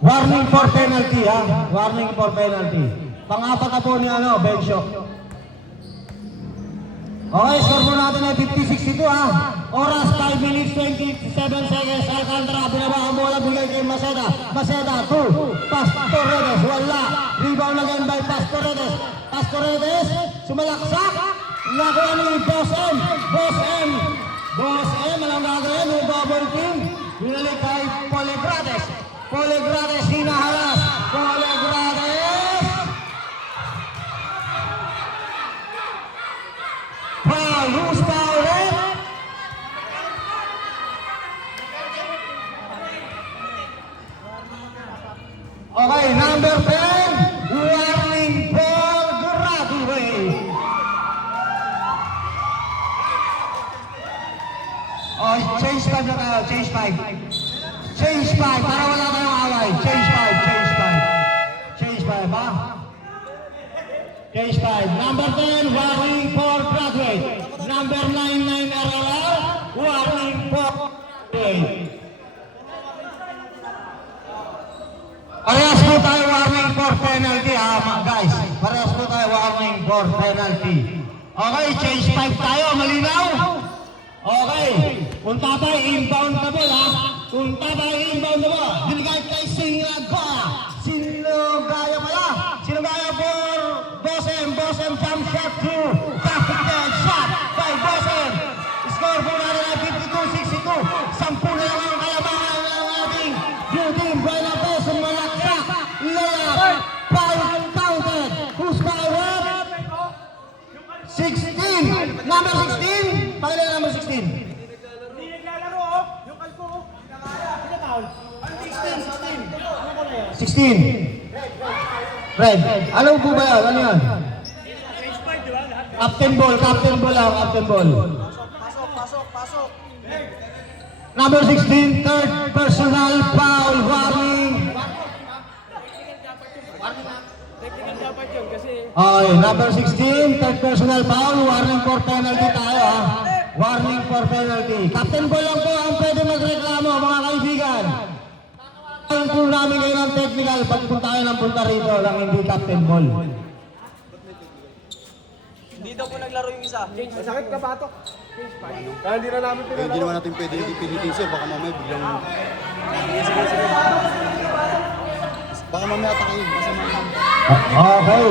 Warning for penalty ha. Warning for penalty. Pang-apat na po ni Bencho. Okay, score po natin ay 50-62 ha. Oras 5 minutes 27 seconds. Alcantara, binaba ang bola, bigay kay Maceda. Maceda, 2. Pastoredes, wala. Rebound again by Pastoredes. Pastoredes, sumalaksak. Nakuha ni Boss M. Boss M. Boss M, alam gagawin, may double team. Binalik kay Polegrades. Polegrades hinaharas. Polegrades. Foul. Who's foul, eh? Okay, number 10, warning for graduate. Oh, change 5 na tayo, change 5. Change 5, para wala tayong away. Change 5, change 5. Change 5, ha? Change 5. Number 10, warning for graduate. Number 99, RLL, warning for graduate. Parehas po tayo warning for penalty, ha, guys. Parehas po tayo warning for penalty. Okay, change 5 tayo, malinaw? Okay, kung tatay inbound na ball, ha? Kung tatay inbound na ball, binigay kay Sinagaya. Sinagaya pala. Sinagaya for Bossem. Bossem jump shot to Captain shot by Bossem. Score po natin ay 52-62. 10 na lang ang kalabangan ng ating blue team. Buena Pes, malaksak. Layup. Foul counted. Who's fouled? 16. Number 16. Pakilala number 16. Hindi naglalaro, oh. Yung kalko, oh. Hindi foul. 16. Red. Ano po ba yan? Ano yan? Change 5, di ba? Lahat. Captain ball lang, captain ball. Pasok. Number 16, third personal foul, warning. Technical dapat yun kasi Okay, number 16, third personal foul, warning for penalty tayo, ha. Warning for penalty. Captain ball lang po ang pwede magreklamo, mga kaibigan. Ang po namin ngayon ang technical, pagpunta kayo ng punta rito lang, hindi captain ball. Hindi daw po naglaro yung isa. Masakit ka, Patok. Kaya hindi na namin pinalaro. Hindi naman natin pwede ipilitin sir. Baka mamaya biglang... Sige. Baka mamaya atakin. Okay.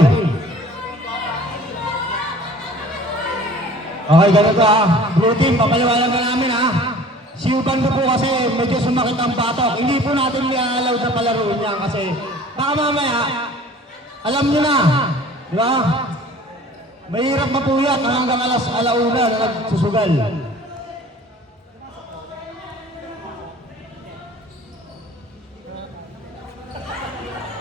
Okay, ganito, ha. Blue team, papaliwalan ka namin, ha. Siuban ko po kasi medyo sumakit ang batok. Hindi po natin i-allow na palaro niya kasi baka mamaya, alam niyo na, di ba? Mahirap mapuyat hanggang alauna na nagsusugal.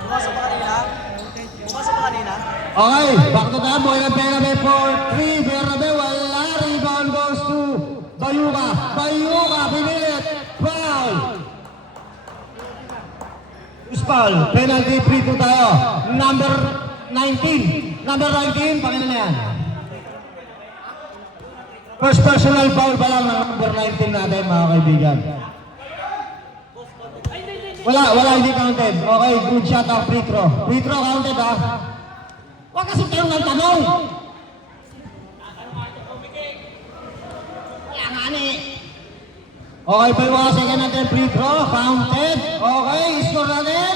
Pumasok pa kanina? Okay, back to the boy ng Bernabe for 3. Bernabe, wala. Rebound goes to Bayuka. Bayuka, pinilit. Foul. Who's foul? Penalty, free to tayo. Number 19. Number 19, pakina na yan. First personal foul pa lang ng number 19 natin, mga kaibigan. Wala, hindi counted. Okay, good shot ang free throw. Free throw counted, ha. Huwag kasi tanong ng tanong. Wala nga ni. Okay, pa yung mga second natin free throw. Counted. Okay, score natin.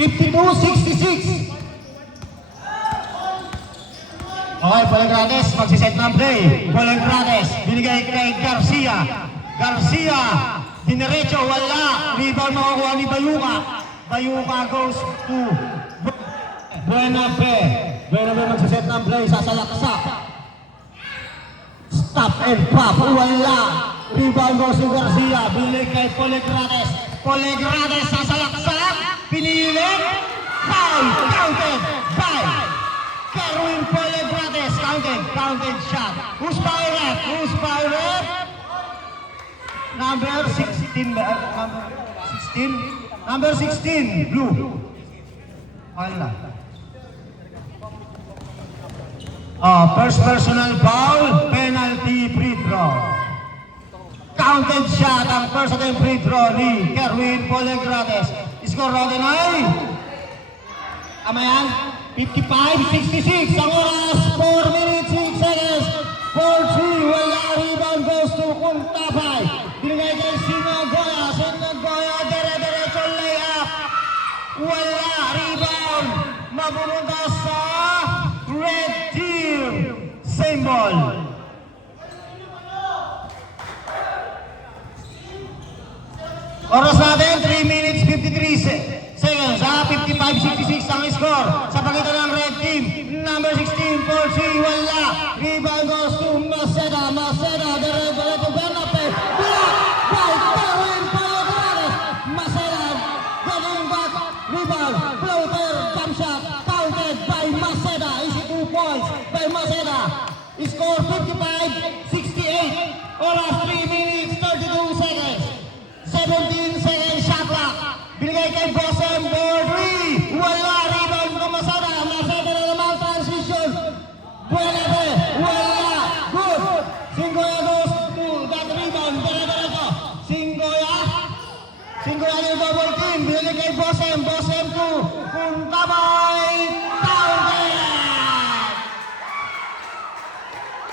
52-66. Okay, Polegrades, magsiset ng play. Polegrades, binigay kay Garcia. Garcia, dinerecho, wala. Rebound makukuha ni Bayuka. Bayuka goes to Buenafe. Buenafe magsiset ng play, sasalaksak. Stop and pop, wala. Rebound goes to Garcia, binigay kay Polegrades. Polegrades, sasalaksak. Pinilit. Foul, counted by Kerwin Polegrades. Counted shot. Who's fired? Number 16 ba? Number 16, blue. Wala. First personal foul, penalty free throw. Counted shot ang first attempt free throw ni Kerwin Polegrades. Score natin ay tama yan? 55-66 ang oras, 4 minutes 6 seconds. 4-3, wala. Rebound goes to Kuntapay. Binigay kay Sinagaya. Dire-diretso layup. Wala. Rebound mapupunta sa red team. ball. Oras natin, 3 minutes 53 seconds. 55-66 ang score sa pagitan ng red team. Number 16, Porci, wala. Rebound goes to Maceda. Maceda, dere-dere to Bernabe. Block by Darwin Palagranes. Maceda, getting back. Rebound, floater, jump shot. Counted by Maceda. Easy 2 points by Maceda. Score 55-68. Oras 3 minutes 32 seconds. 17 seconds shot clock. Binigay kay Bosem, board 3. Wala, rebound ko Maceda. Maceda na naman transition. Buenave, wala. Good. Singoya goes to that rebound. Dere-derecho. Singoya yung double team. Binigay kay Bosem. Bosem to Puntabay. Counted.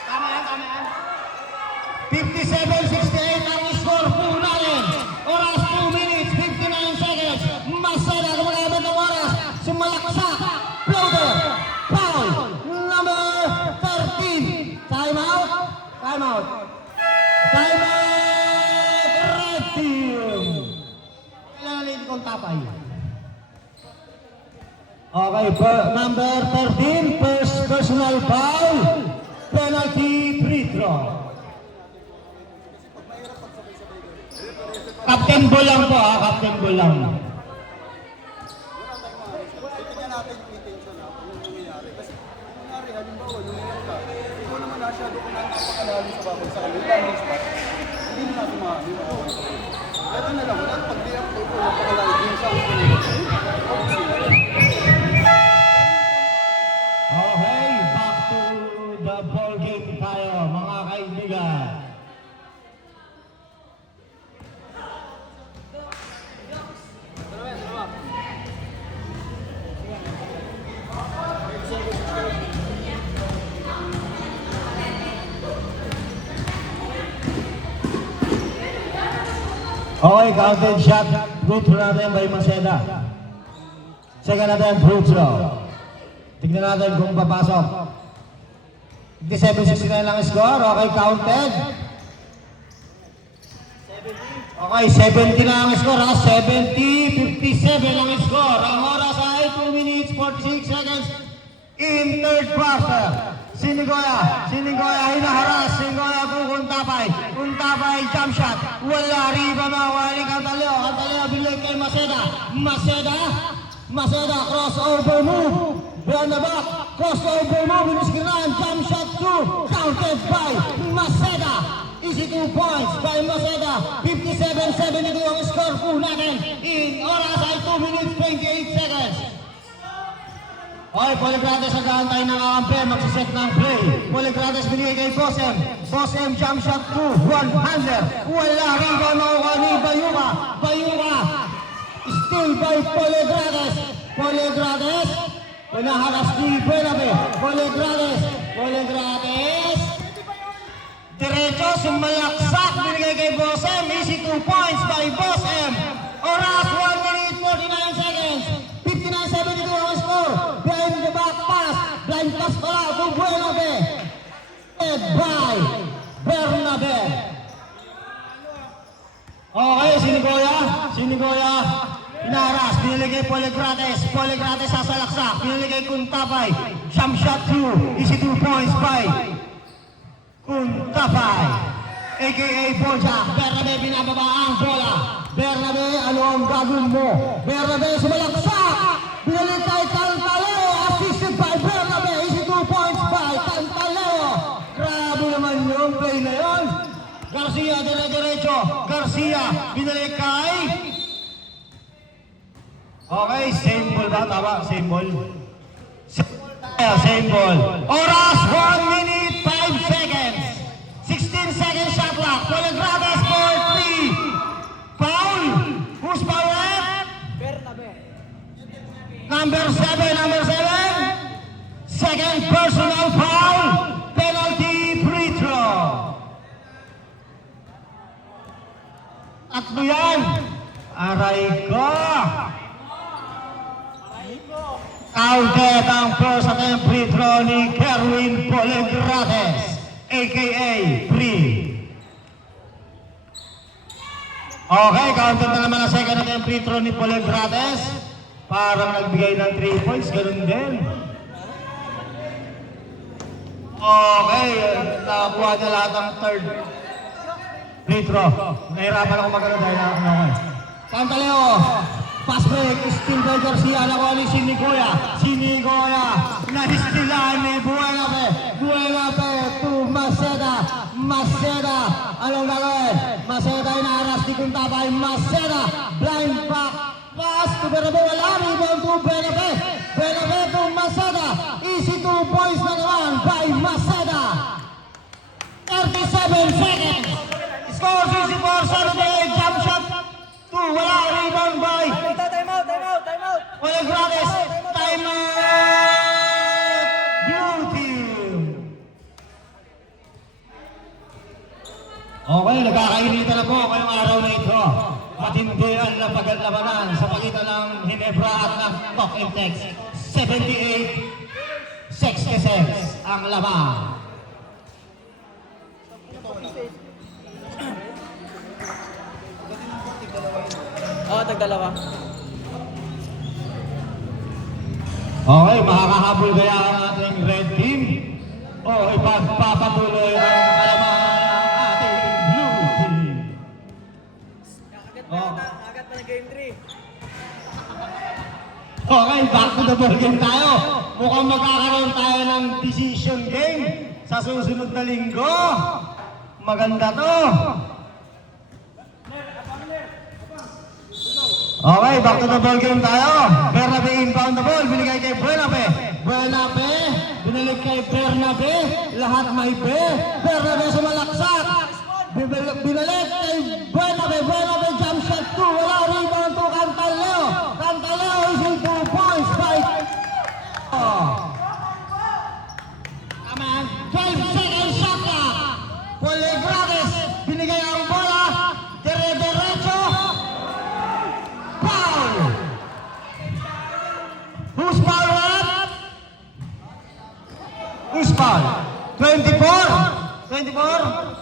Tama yan, tama yan. 57-68 ang score po natin. Oras 2 minutes, 59 seconds. Maceda gumagamit ng oras. Sumalaksak. Floater. Foul. Number 13. Time out. Time out. Time out. Red team. Kailangan ulit kong tapay. Okay, number 13. First personal foul. Penalty free throw. Captain ball lang po Captain ball lang. Titignan natin yung intention na kung yung nangyayari. Kasi nangyari, halimbawa, lumayan ka. Ikaw naman nasyado kung napakalalim sa babag sa kanila. Landing spot. Hindi mo natin maaamin. Pero na lang, wala pag-diyak ko kung napakalalim din sa Okay, back to the ball game tayo mga kaibigan. Okay, counted shot. Free throw natin by Maceda. Second natin, free throw. Tignan natin kung papasok. 57-69 lang ang score. Okay, counted. Okay, 70 na ang score. 70-57 ang score. Ang oras ay 2 minutes 46 seconds in third quarter. Sinigoya hinaharas. Sinigoya kung Kuntapay, jump shot. Wala, riba mawali. Cantaleo, bilig kay Maceda, crossover move. Behind the back, crossover move. Iniskiraan, jump shot 2. Counted by Maceda. Easy 2 points by Maceda. 57-72 ang score po natin. In oras ay 2 minutes 28 seconds. Okay, Poligrates nag-aantay ng ampere, magsiset ng play. Poligrates binigay kay Bosem. Bosem jump shot 2, one-hander. Wala, rebound makuha ni Bayuka. Still by Poligrates. Pinaharas ni Buenave. Poligrates. Diretso, sumalaksak. Binigay kay Bosem. Easy 2 points by Bosem. Oras 1 minute 49 seconds. 59-72 ang score. Behind the back pass. Blind pass pala kung Buenave. Led by Bernabe. Okay, Sinigoya. Pinaharas. Binili kay Poligrates sasalaksak. Binili kay Kuntapay. Jump shot 2. Easy 2 points by Kuntapay. AKA Bojack. Bernabe binababa ang bola. Bernabe, ano ang gagawin mo? Bernabe sumalaksak. Binili kay Cantaleo. Assisted by Bernabe. Easy 2 points by Cantaleo. Grabe naman yung play na yun. Garcia, diretso. Garcia, binili kay... Okay, same ball ba? Tama, same ball. Same ball. Oras, 1 minute, 5 seconds. 16 seconds shot clock. Poligrates for 3. Foul. Who's fouled? Number 7. Second personal foul. Penalty free throw. Tatlo yan. Aray ko. Counted ang first attempt free throw ni Kerwin Polegrades, aka Free. Okay, counted na naman ang second attempt free throw ni Polegrades. Parang nagbigay ng 3 points, ganun din. Okay, nakakuha niya lahat ng third free throw. Nahirapan ako magano dahil ano ko. Santaleo, pass break, steal by Garcia, nakuha ni Sinigoya. Sinigoya, nahistilan ni Buenape. Buenape to Maceda. Maceda, anong gagawin? Maceda inaharas ni Kuntabay. Maceda, blind back pass to Bernabe. Wala, rebound to Buenape. Buenape to Maceda. Easy 2 points na naman by Maceda. 37 seconds. Score 64-78. Jump shot. 2. Wala. Rebound by Time out. Polegrades. Time out. Blue team. Okay, nagkakainitan na po ngayong araw na ito. Matindihan na paglabanan sa pagitan ng Ginebra at ng Talk Intex. 78-66 ang laban. Oo, tagdalawa. Okay, makakahabol kaya ang ating red team o ipagpapatuloy ang kalaban ng ating blue team. Agad pa na game 3. Okay, back to the ball game tayo. Mukhang magkakaroon tayo ng decision game sa susunod na linggo. Maganda to. Okay, back to the ball game tayo. Bernabe inbound the ball, binigay kay Buenape. Buenape, binalik kay Bernabe. Lahat may B. Bernabe sumalaksak. Binalik kay Buenabe. Buenabe jump shot 2. Wala, rebound to Cantaleo. Cantaleo is in 2 points by... Come on, 12 seconds shot clock. Polegrades, binigay ang bola. Dire-diretso. Foul! Who's foul what? Who's foul? 24? 24?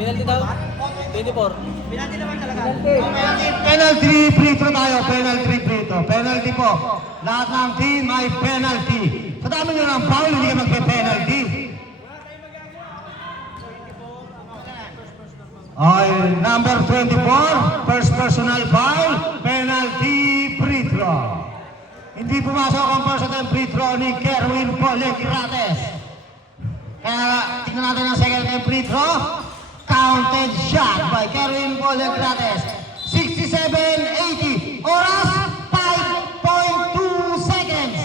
Penalty daw. 24. Penalty free throw tayo. Penalty free throw. Penalty po. Lahat ng team may penalty. Sa dami nyo ng foul, hindi ka magpe-penalty. Okay, number 24, first personal foul, penalty free throw. Hindi pumasok ang first attempt free throw ni Kerwin Polegrades. Kaya tingnan natin ang second attempt free throw. Counted shot by Kerwin Polegrades. 67-80. Oras, 5.2 seconds.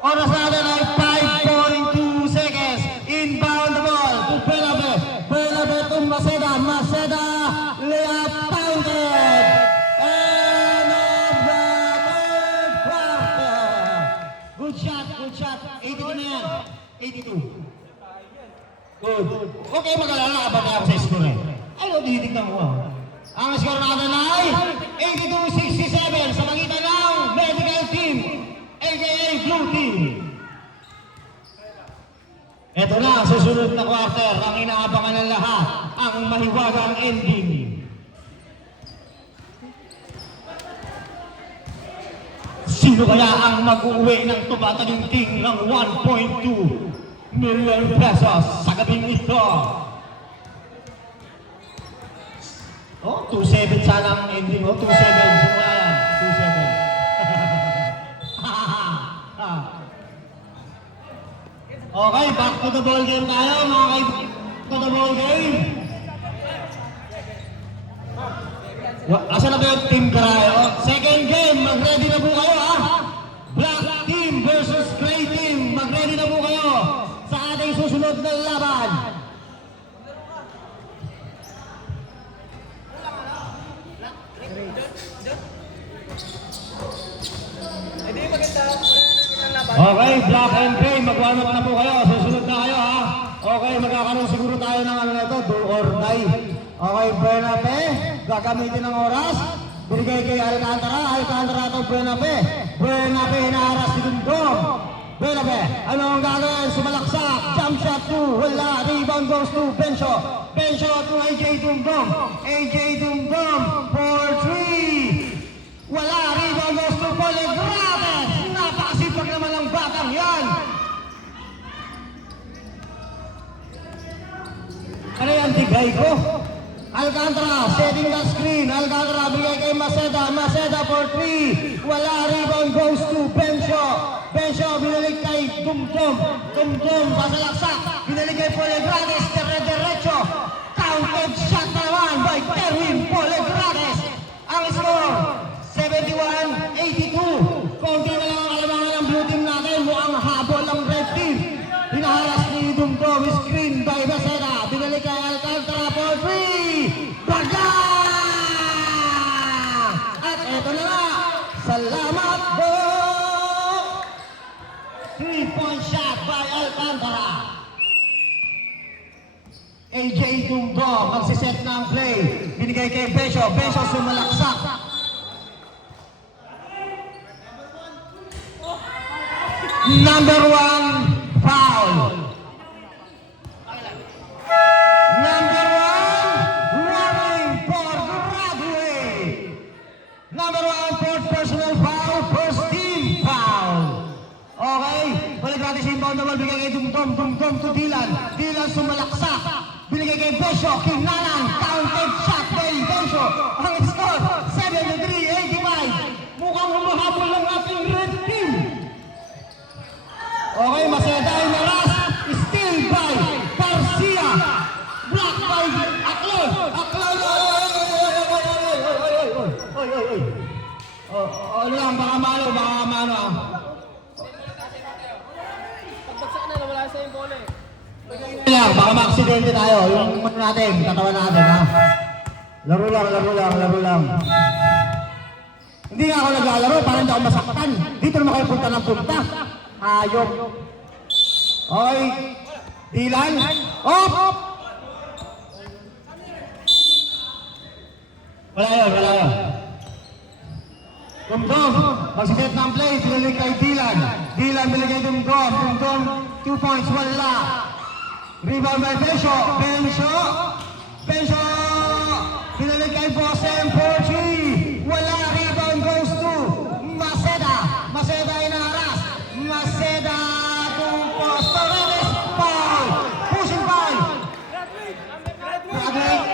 Oras natin ay 5.2 seconds. Inbound the ball to Bernabe. Bernabe to Maceda. Maceda, layup counted. End of the third quarter. Good shot, good shot. 82 na yan. 82. Good. Okay, mag-alala ka ba tayo sa score eh? Ano, tinitignan mo ah. Ang score natin ay 82-67 sa pagitan ng medical team, aka Blue Team. Ito na, susunod na quarter, ang inaabangan ng lahat, ang mahiwagang ending. Sino kaya ang mag-uwi ng tumataginting ng 1.2 million pesos sa gabing ito? Oh, 2.7 sana ang ending. Oh, 2.7. Simula yan. 2.7. Okay, back to the ball game tayo, mga kaibigan. To the ball game. Asa na ba yung team Garayo? Second game, mag-ready na po kayo ha. Black team versus gray team. Mag-ready na po kayo sa ating susunod na laban. Hindi maganda. Okay, black and gray, mag-warm up na po kayo. Susunod na kayo ha. Okay, magkakaroon siguro tayo ng ano na ito, do or die. Okay, Bernabe, gagamitin ng oras. Binigay kay Alcantara. Alcantara to Buenape. Buenape inaharas si Dumdum. Buenape, ano ang gagawin? Sumalaksak. Jump shot 2. Wala. Rebound goes to Bencho. Bencho to AJ Dumdum. AJ Dumdum for 3. Wala. Rebound goes to Polegrates. Napakasipag naman ng batang yan. Ano yan, tigay ko? Alcantara, setting the screen. Alcantara, bigay kay Maceda. Maceda for 3. Wala, rebound goes to Bencho. Bencho, binalik kay Dumdum. Dumdum, pasalaksak. Binalik kay Polegrates. Diretso. Counted shot naman by Terwin Polegrates. Ang score, 71-82. Konti na lang ang kalamangan ng blue team natin. Mukhang habol ang red team. Hinaharas ni Dumdum. Screen by Maceda. Binalik kay Alcantara for 3. Baga! At eto na nga. Salamat po! 3-point shot by Alcantara. AJ Dumdum magsiset ng play. Binigay kay Besho. Besho sumalaksak. Number 1 foul. Number 1 warning for Graduate. Number 1 fourth personal foul, first team foul. Okay, balik natin sa inbound naman, bigay kay Dumdum. Dumdum to Dylan. Dylan sumalaksak. Binigay kay Besho. Kinanan, counted shot by Besho. Ang score, 73-85. Mukhang humahabol ng ating red team. Okay, Maceda ay naras. Steal by Garcia. Block by Aklon. Aklon. Ano lang, baka mano ah. Pagbagsak na, nawala sa yung bola eh. Lang, baka ma-aksidente tayo. Yung ano natin, katawan natin ha. Laro lang. Hindi nga ako naglalaro, parang hindi ako masaktan. Dito naman kayo punta ng punta. Hayop. Okay. Dylan. Op! Wala yun. Dumdum. Magsiset ng play. Binalik kay Dylan. Dylan binigay Dumdum. Dumdum. 2 points. Wala. Rebound by Bencho. Bencho. Binalik kay Bosem. 4-3. Wala. Rebound goes to Maceda. Maceda inaharas. Maceda to Postoreles. Foul. Pushing foul. Graduate.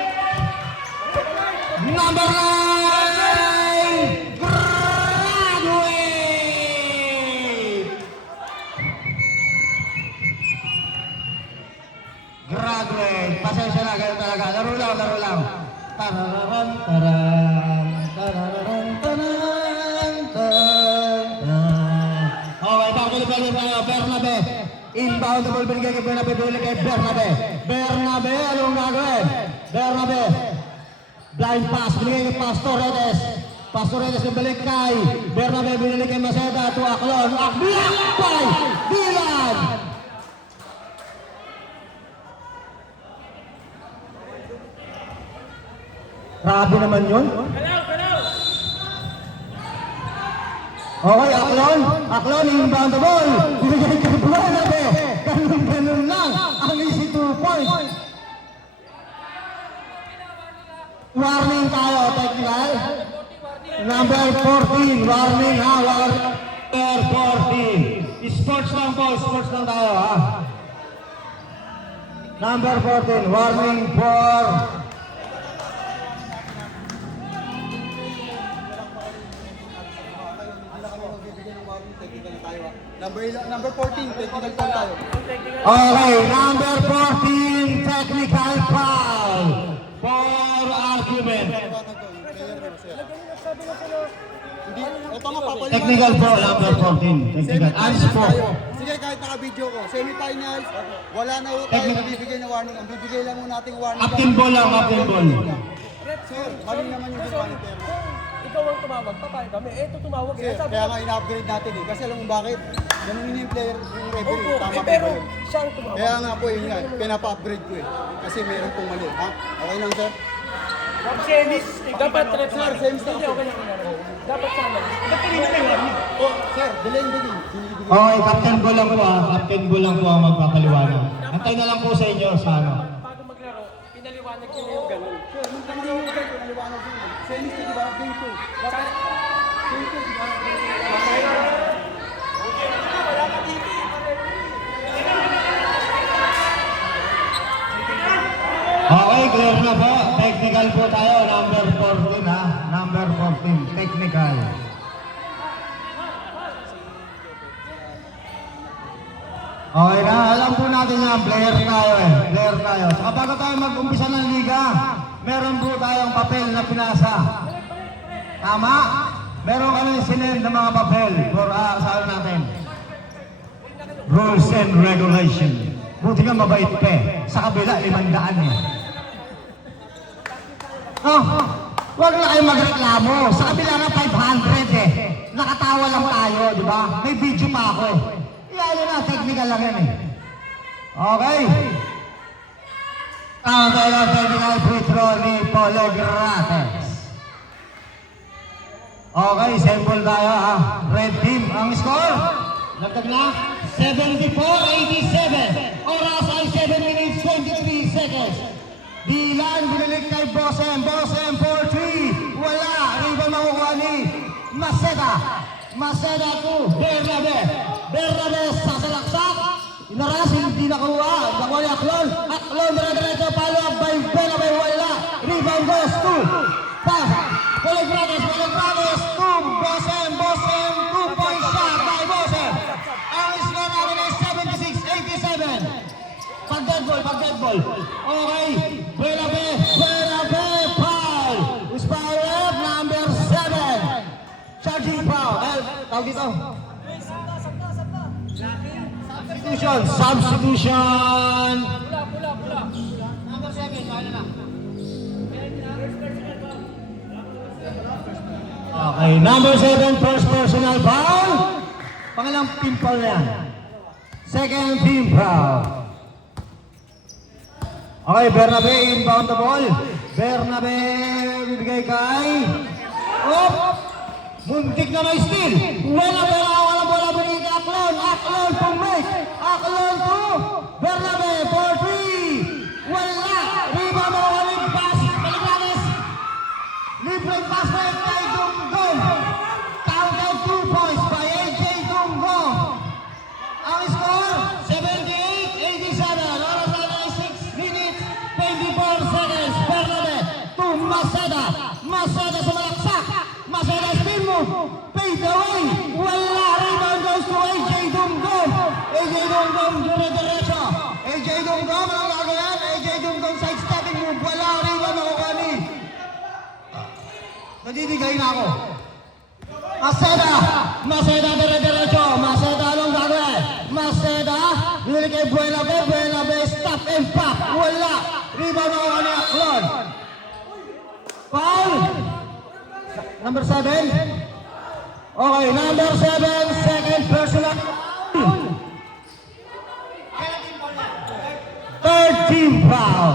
Number 9. Graduate. Pasensya na, ganun talaga. Laro lang. Tararan. Okay, pakulit tayo. Bernabe. Inbound the ball, binigay kay Bernabe. Binigay kay Bernabe, anong gagawin? Bernabe. Blind pass, binigay kay Pastoretes. Pastoretes nabalik kay Bernabe. Binigay kay Maceda to Aklon. Block by Dylan. Grabe naman yun. Okay, Aklon, inbound the ball. Binigay kay Bernabe. Ganun lang. Ang easy 2 points. Warning tayo, technical. Number 14, warning ha. Number 14. Sports lang tayo ha. Number 14, warning for... Number 14, technical foul tayo. Okay, number 14, technical foul for argument. Hindi, ito nga papaliwanag. Technical foul, number 14. Technical. Unsport. Sige, kahit naka-video ko. Semifinals, wala na ho tayo nabibigay na warning. Ang bibigay lang mo nating warning. Captain ball lang, captain ball. Sir, mali naman yung ginawa ni Terno. Ikaw ang tumawag, papayag kami. Ito tumawag. Sir, kaya nga ina-upgrade natin eh. Kasi alam mo bakit? Ganun yung player, yung referee. Opo, Tama eh, po pero ba yun? siya ang tumawag. Kaya nga po yun nga, pinapa-upgrade ko eh. Kasi meron pong mali. Ha? Okay lang sir? Semis. Dapat rep sir, same stage okay na. Dapat sana. Ba't pinili tayo warning? Oh, sir, delay din. Okay, Captain Bull lang po Captain Bull lang po ang magpapaliwanag. Antay na lang po sa inyo sa ano. Bago maglaro, pinaliwanag nila yung ganun. Sir, nung kami yung sir, pinaliwanag din. Semis na diba? Game 2. Dapat, game 2 diba? Okay, clear na po. Technical po tayo. Number 14 ha. Number 14. Technical. Okay na. Alam po natin yan. Player tayo eh. Player tayo. Saka bago tayo mag-umpisa ng liga, meron po tayong papel na pinasa. Tama? Meron kami sinend ng mga papel for saan natin. Rules and regulation. Buti nga mabait pa eh. Sa kabila, 500 eh. Oh, wag na kayo magreklamo. Sa kabila na 500 eh. Nakatawa lang tayo, di ba? May video pa ako eh. Iyan na, technical lang yan eh. Okay. Tama tayo ng technical free throw ni Polegrates. Okay, sample tayo ha. Red team, ang score. Lagdag na, 74-87. Oras ay 7 minutes 23 seconds. Dilan, binilig kay Bosem. Bosem for 3. Wala. Rebound makukuha ni Maceda. Maceda to Bernabe. Bernabe sasalaksak. Inaras, hindi nakuha. Nakuha ni Aklon. Aklon, dire-diretso. Follow up by Bernabe. Wala. Rebound goes to pass. Polegrates to Bosem. Bosem, 2-point shot by Bosem. Ang score namin ay 76-87. Pag-dead ball. Okay. Bernabe, foul. Who's foul up? Number 7. Charging foul. Tawag dito. Substitution. Pula. Number 7, paano na? Okay, number 7, first personal foul. Pangalang team foul na yan. Second team foul. Okay, Bernabe, inbound the ball. Bernabe, bibigay kay... Oh! Muntik na may steal. Wala bola, binigay kay Aklon. Aklon to make. Aklon to Bernabe for 3. Wala. Rebound mo, walang pass. Polegrates. Libre pass by kay Dumdum. Counted 2 points by AJ Dumdum. Ang score, 78-87. Oras na 6 minutes, 24 seconds. Bernabe to Maceda. Maceda sumalaksak. Maceda spin move. Fade away. Wala. Rebound goes to AJ Dumdum. AJ Dumdum, dire-diretso. AJ Dumdum, ang gagawin? AJ Dumdum side-stepping move. Wala. Rebound makukuha ni. Nadidigay na ako. Maceda dire-diretso. Maceda anong gagawin? Maceda, binili kay Buenabe, stop and pop. Wala. Rebound makukuha ni Aklon. Foul. Number 7. Okay, number 7, second personal. Third team foul.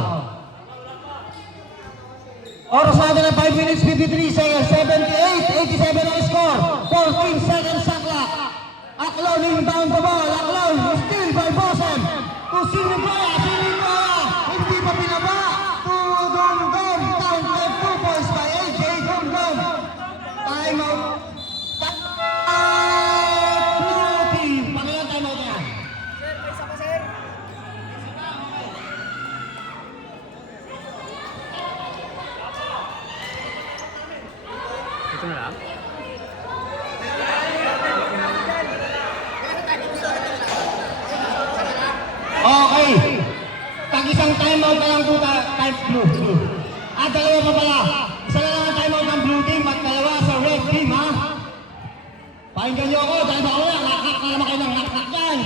Oras natin na 5 minutes 53 seconds. 78-87 ang score. 14 seconds sa clock. Aklon inbound the ball. Aklon still by Bosem. To Sinibaya. Hindi pa pinaba. To Dumdum. Counted 2 points by AJ Dumdum. Time out. Blue team. Pangilang time out yan? Ito na lang. Okay. Tag-isang timeout na lang po type blue. At dalawa pa pala. Isa na lang ang timeout ng blue team at dalawa sa red team ha. Pakinggan niyo ako dahil ako lang. Nakak na naman kayo ng nakak yan.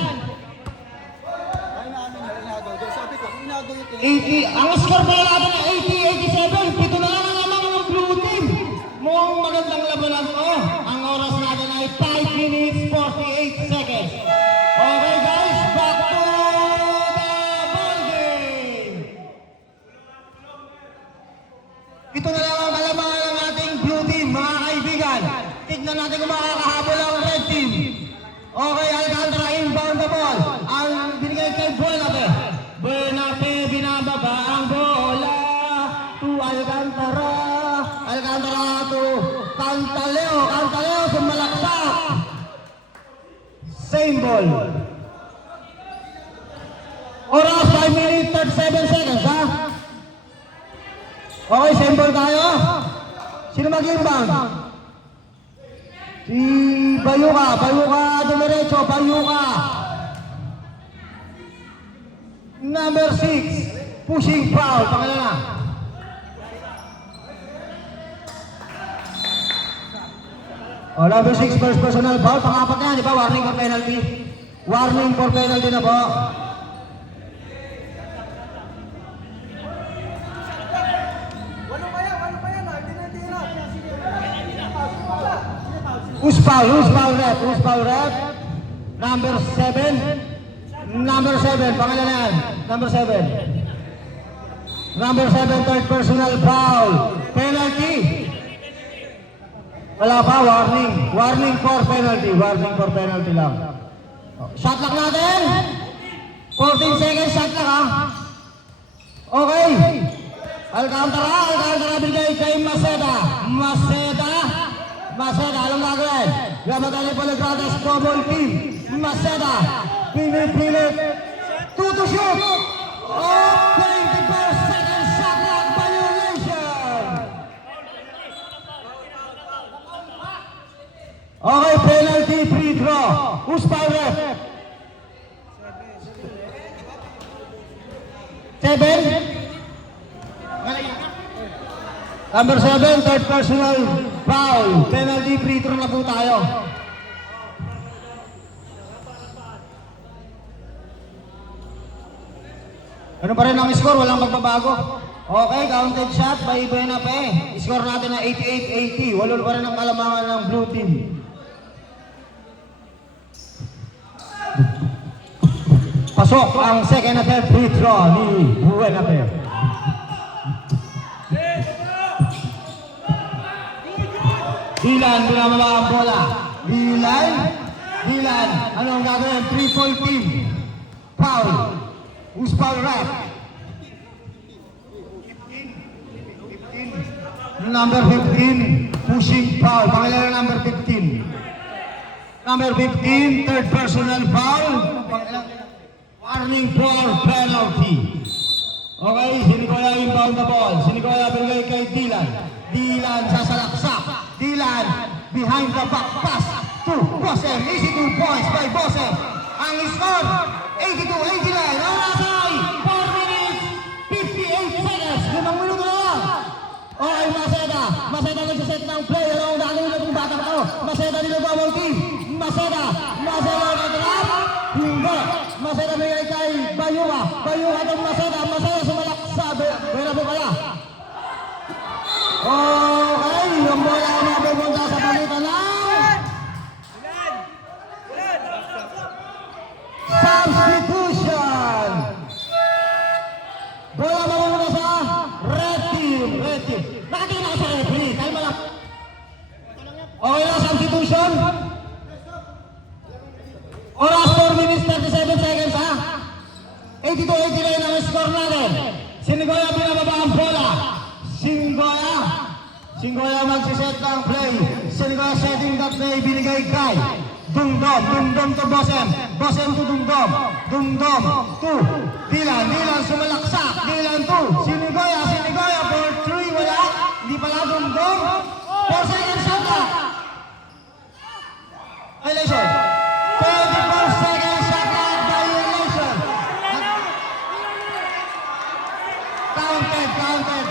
Kaya namin yung inagaw. Sabi ko, kung inagaw yung 80. Ang score pala natin ay 80-87. Pito na lang ang lamang ng blue team. Mukhang magandang labanan to. Ang oras natin ay 5 minutes 48 seconds. Okay guys, back to the ball game. Ito na Same ball. Oras 5 minutes 37 seconds, ha? Okay, same ball tayo. Sino mag-inbound? Si Bayuka. Bayuka, dumiretso. Bayuka. Number 6. Pushing foul. Pangalan na. Number 6, first personal foul. Pang-apat na yan, di ba? Warning for penalty. Warning for penalty na po. Who's foul rep? Number 7. Number 7, pangalan na yan. Number 7. Number 7, third personal foul. Penalty. Wala pa, warning. Warning for penalty. Warning for penalty lang. Shot clock natin. 14 seconds, shot clock ha. Okay. Alcantara bigay kay Maceda. Maceda, anong gagawin? Gamatali po ng Gratis Double Team. Maceda, pilit. To shoot. Oh, 24 seconds shot clock violation. Okay, penalty free throw. Who's foul ref? 7. Number 7, third personal foul. Penalty free throw na po tayo. Ano pa rin ang score? Walang magbabago. Okay, counted shot by Buenape. Score natin na 88-80. Walo pa rin ang kalamangan ng blue team. Pasok ang second at third free throw ni Buenape. Dilan, binababa ang bola. Dilan, anong gagawin? 3-point team. Foul. Who's foul ref? 15. Number 15, pushing foul. Pangalan na number 15. Number 15, third personal foul. Warning for penalty. Okay, Sinikoya inbound the ball. Sinikoya binigay kay Dilan. Dilan sasalaksak. Dilan behind the back pass to Bosem. Easy 2 points by Bosem. Ang score 82-89. Ang nasay 4 minutes 58 seconds. 5 minuto na lang. Okay, Maceda nagsaset ng play. Ano ang gagawin na itong batang ito? Maceda nila double team. Maceda nagtrap. Hindi. Maceda bigay kay Bayuka itong Maceda sumalak sa Buenape pala. Okay, yung bola na pupunta sa palitan ng substitution. Bola mapupunta sa red team. Nakatingin ako sa referee. Kalma lang. Okay na, substitution. Oras 4 minutes 37 seconds ha. 82-89 ang score natin. Sinikoya binababa ang bola. Singoya magsiset ng play. Singoya setting the play. Binigay kay Dumdum to Bosem to Dumdum to Dilan sumalaksak. Dilan to Singoya for 3. Wala. Hindi pala Dumdum. 4 seconds shot clock. Violation. 24 seconds shot clock violation. Counted. Counted.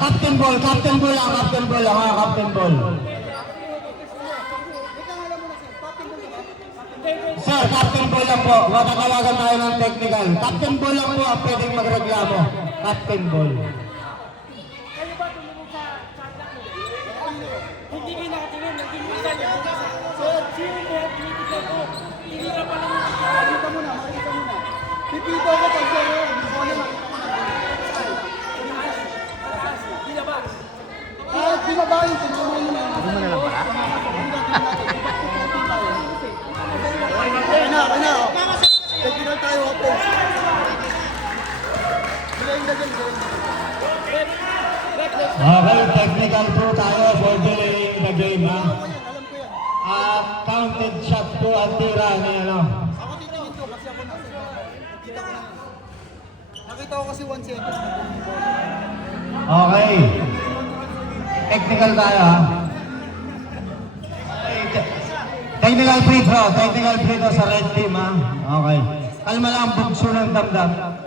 Captain ball lang. Sir, captain ball lang po. Matatawagan tayo ng technical. Captain ball lang po ang pwedeng magreklamo. Captain ball. Kayo ba tumulong sa hindi kinatingin, naging-isa niya. So, sino kaya tinitignan ko? Hindi ka pala Makikita mo na. Pipito ko pag sa'yo. Hindi na ba? Di ba ba yung tinulungan mo na? Hindi mo na lang pala. Hindi natin natin. Okay, technical po tayo for delaying the game, ha? Alam ko yan. Counted shot po ang tira ni ano. Ako titingin ko kasi ako nasa nakita ko na. Nakita ko kasi 1 second. Okay. Technical tayo, ha? Okay, technical free throw sa red team, ha? Okay. Kalma lang, bugso ng damdam.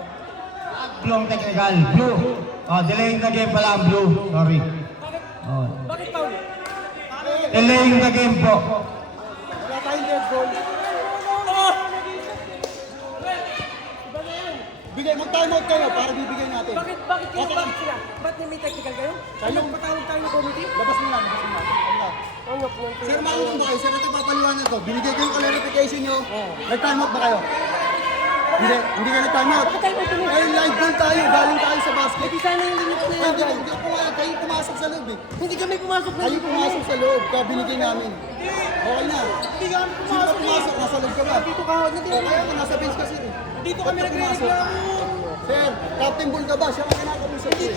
Blue ang technical. Blue. Oh, delaying the game pala ang blue. Sorry. Oh. Bakit foul? Delaying the game po. Wala tayong dead goal. Bigay, mag-timeout kayo para bibigay natin. Bakit sila? Ba't may technical kayo? Ano, patawag tayo ng committee? Labas mo lang, labas mo lang. Ano po? Sir, maunong ba kayo? Sir, ito papaliwanag ko. Binigay ko yung clarification nyo. Nag-timeout ba kayo? Hindi kayo nag-timeout. Ay, live goal tayo. Galing tayo sa basket. Hindi sana yung limit na yan. Hindi ako nga. Kayo pumasok sa loob eh. Hindi kami pumasok na Kayo pumasok sa loob. Kaya binigay namin. Okay na. Hindi kami Sino ba pumasok? Nasa loob ka ba? Dito ka, O kaya mo, nasa bench ka sir eh. dito kami Ba't ka pumasok? nagre-reklamo. Sir, captain bull ka ba? Siya ang kinakausap ko eh.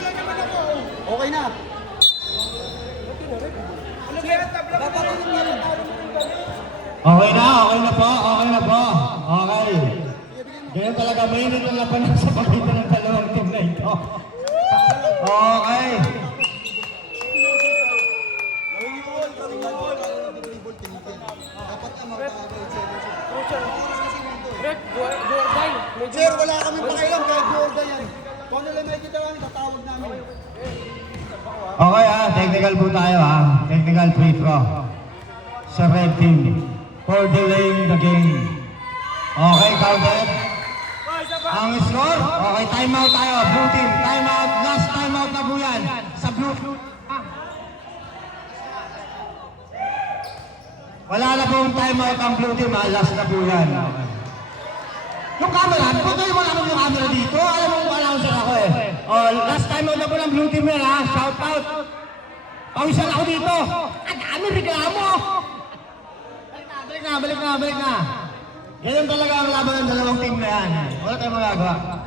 Okay na. Dapat yun yun. Okay na po. Okay. Ganyan talaga, mainit ang laban sa pagitan ng dalawang team na ito. Okay. Dapat nga mag-grade 7. Red, go or die. Sir, wala kami pakialam kahit Jordan yan. Kung ano lang nakikita namin, tatawag namin. Okay, technical po tayo, ha. Technical free throw. Sa red team. For delaying the game. Okay, counted. Ang score. Okay, timeout tayo. Blue team. Timeout. Last timeout na po yan. Sa blue. Wala na pong timeout ang blue team, ha. Last na po yan. Okay. Yung camera, putay mo naman yung camera dito. Alam mo kung announcer ako eh. Oh, last timeout na po ng blue team yan, ha. Shout out. Pawisan ako dito. Ang dami reklamo. Balik na. Ganyan talaga ang laban ng dalawang team na yan. Wala tayong magagawa.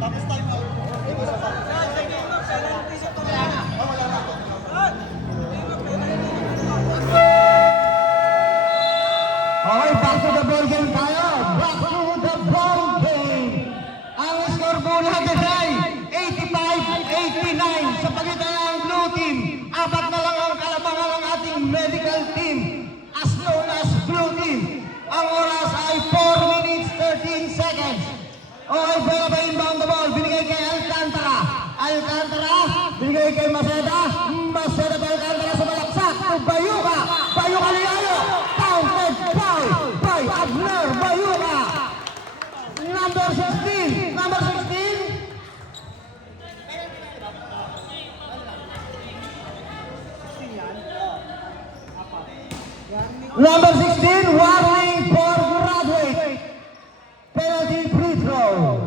Tapos time out. Okay, back to the ball game tayo. Back to the ball game. Ang score po natin ay 85-89 sa pagitan ng blue team. Apat na lang ang kalamangan ng ating medical team. As known as blue team. Ang oras ay 4 minutes 13 seconds. Okay, pera pa inbound the ball. Binigay kay Alcantara. Binigay kay Maceda. Maceda pa Alcantara sa balaksak. Bayuka. Bayuka Liano. Counted foul by Abner Bayuka. Number 16. Number 16, warning for graduate. Penalty free throw.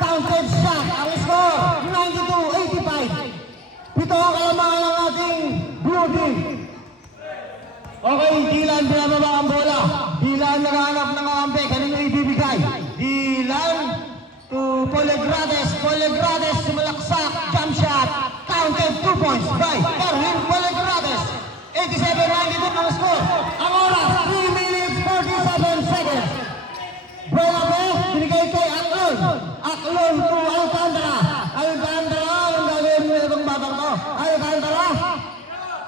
Counted shot. Ang score, 92-85. Pito ang kalamangan ng ating blue team. Okay, Dylan binababa ang bola. Dylan naghahanap ng kampe. Kanino ibibigay? Dylan to Polegrades. Polegrades sumalaksak. Jump shot. Counted 2 points by Erwin Polegrades. 87-92 ang score. Ang oras, 3 minutes 47 seconds. Bola po, binigay kay Aklon. Aklon to Alcantara. Alcantara, ang gagawin mo itong batang to. Alcantara.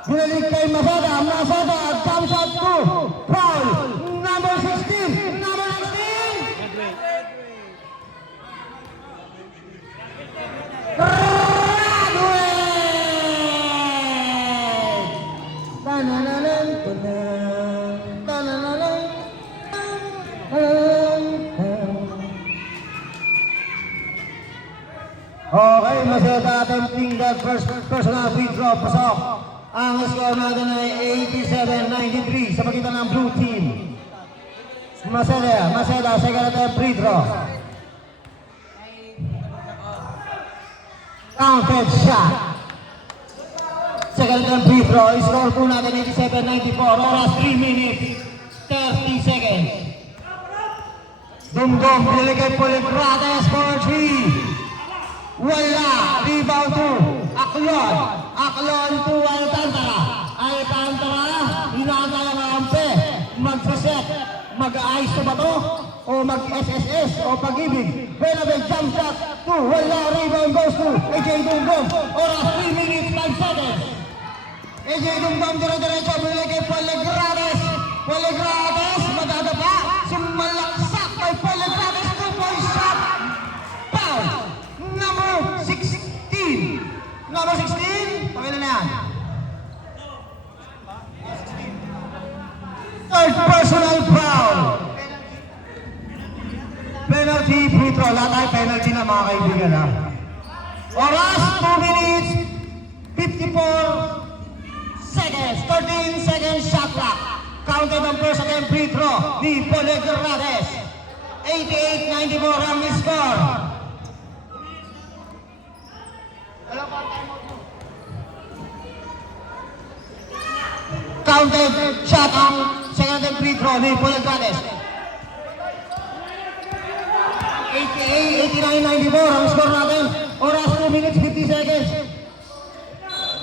Binalik kay Maceda. Maceda, jump shot 2. Foul. Number 16. Number 16. Okay, Maceda attempting the first personal free throw. Pasok. Ang score natin ay 87-93 sa pagitan ng blue team. Maceda, second attempt free throw. Counted shot. Second attempt free throw. Score po natin 87-94. Oras 3 minutes 30 seconds. Dumdum, binili kay Polegrades for 3. Wala. Rebound to Aklon. Aklon to Alcantara. Alcantara, hinata ang ampe. Magsaset. Mag-ayos na ba to? O mag-SSS o pag-ibig. Benabel jump shot to wala. Rebound goes to AJ Dunggong. Oras 3 minutes 5 seconds. AJ Dunggong dire-diretso. Binili kay Polegrades. Polegrades, madadapa. Sumalaksak kay Polegrades. 2-point shot. Foul. Number 16. Number 16. Pakilan na yan. Third personal foul. Penalty free throw. Lahat ay penalty na mga kaibigan ha. Oras 2 minutes 54 seconds. 13 seconds shot clock. Counted ang first attempt free throw ni Polegrades. 88-94 ang score. Counted shot ang second attempt free throw ni Polegrades. 89-94 ang score natin. Oras 2 minutes 50 seconds.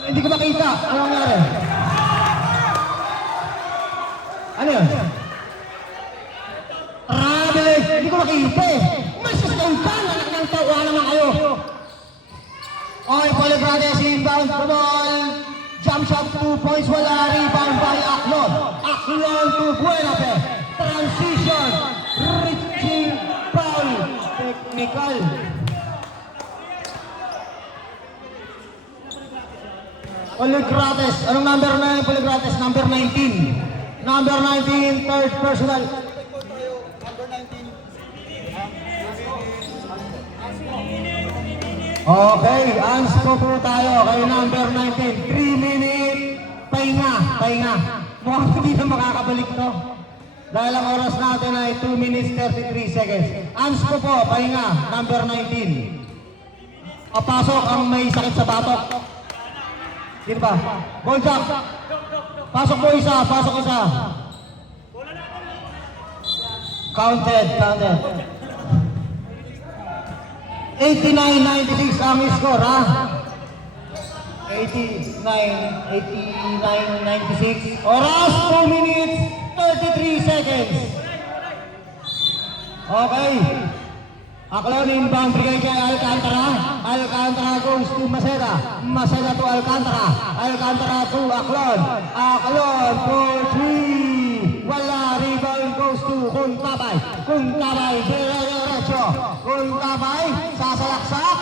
Hindi ko makita. Ano nangyari? Ano yun? Traveling! Hindi ko makita eh. Mas sustain ka! Anak ng tawa naman kayo. Okay, Polegrades inbound for ball. Jump shot 2 points. Wala. Rebound by Aklon. Aklon to Buenape. Transition. Reaching foul. Technical. Polegrades. Anong number na yung Polegrades? Number 19. Number 19, third personal. Number 19. Okay, answer po tayo kay number 19. 3 minute. Pahinga. Mukhang hindi na makakabalik to. Dahil ang oras natin ay 2 minutes 33 seconds. Answer po, pahinga. Number 19. Papasok ang may sakit sa batok. Dito ba? Ball jack. Pasok po isa. Counted. 89-96 ang score ha. 89-96. Oras 2 minutes 33 seconds. Okay. Aklon inbound bigay kay Alcantara. Alcantara goes to Maceda. Maceda to Alcantara. Alcantara to Aklon. Aklon for 3. Wala. Rebound goes to Kuntabay. Kuntabay diretso. Kuntabay sasalaksak.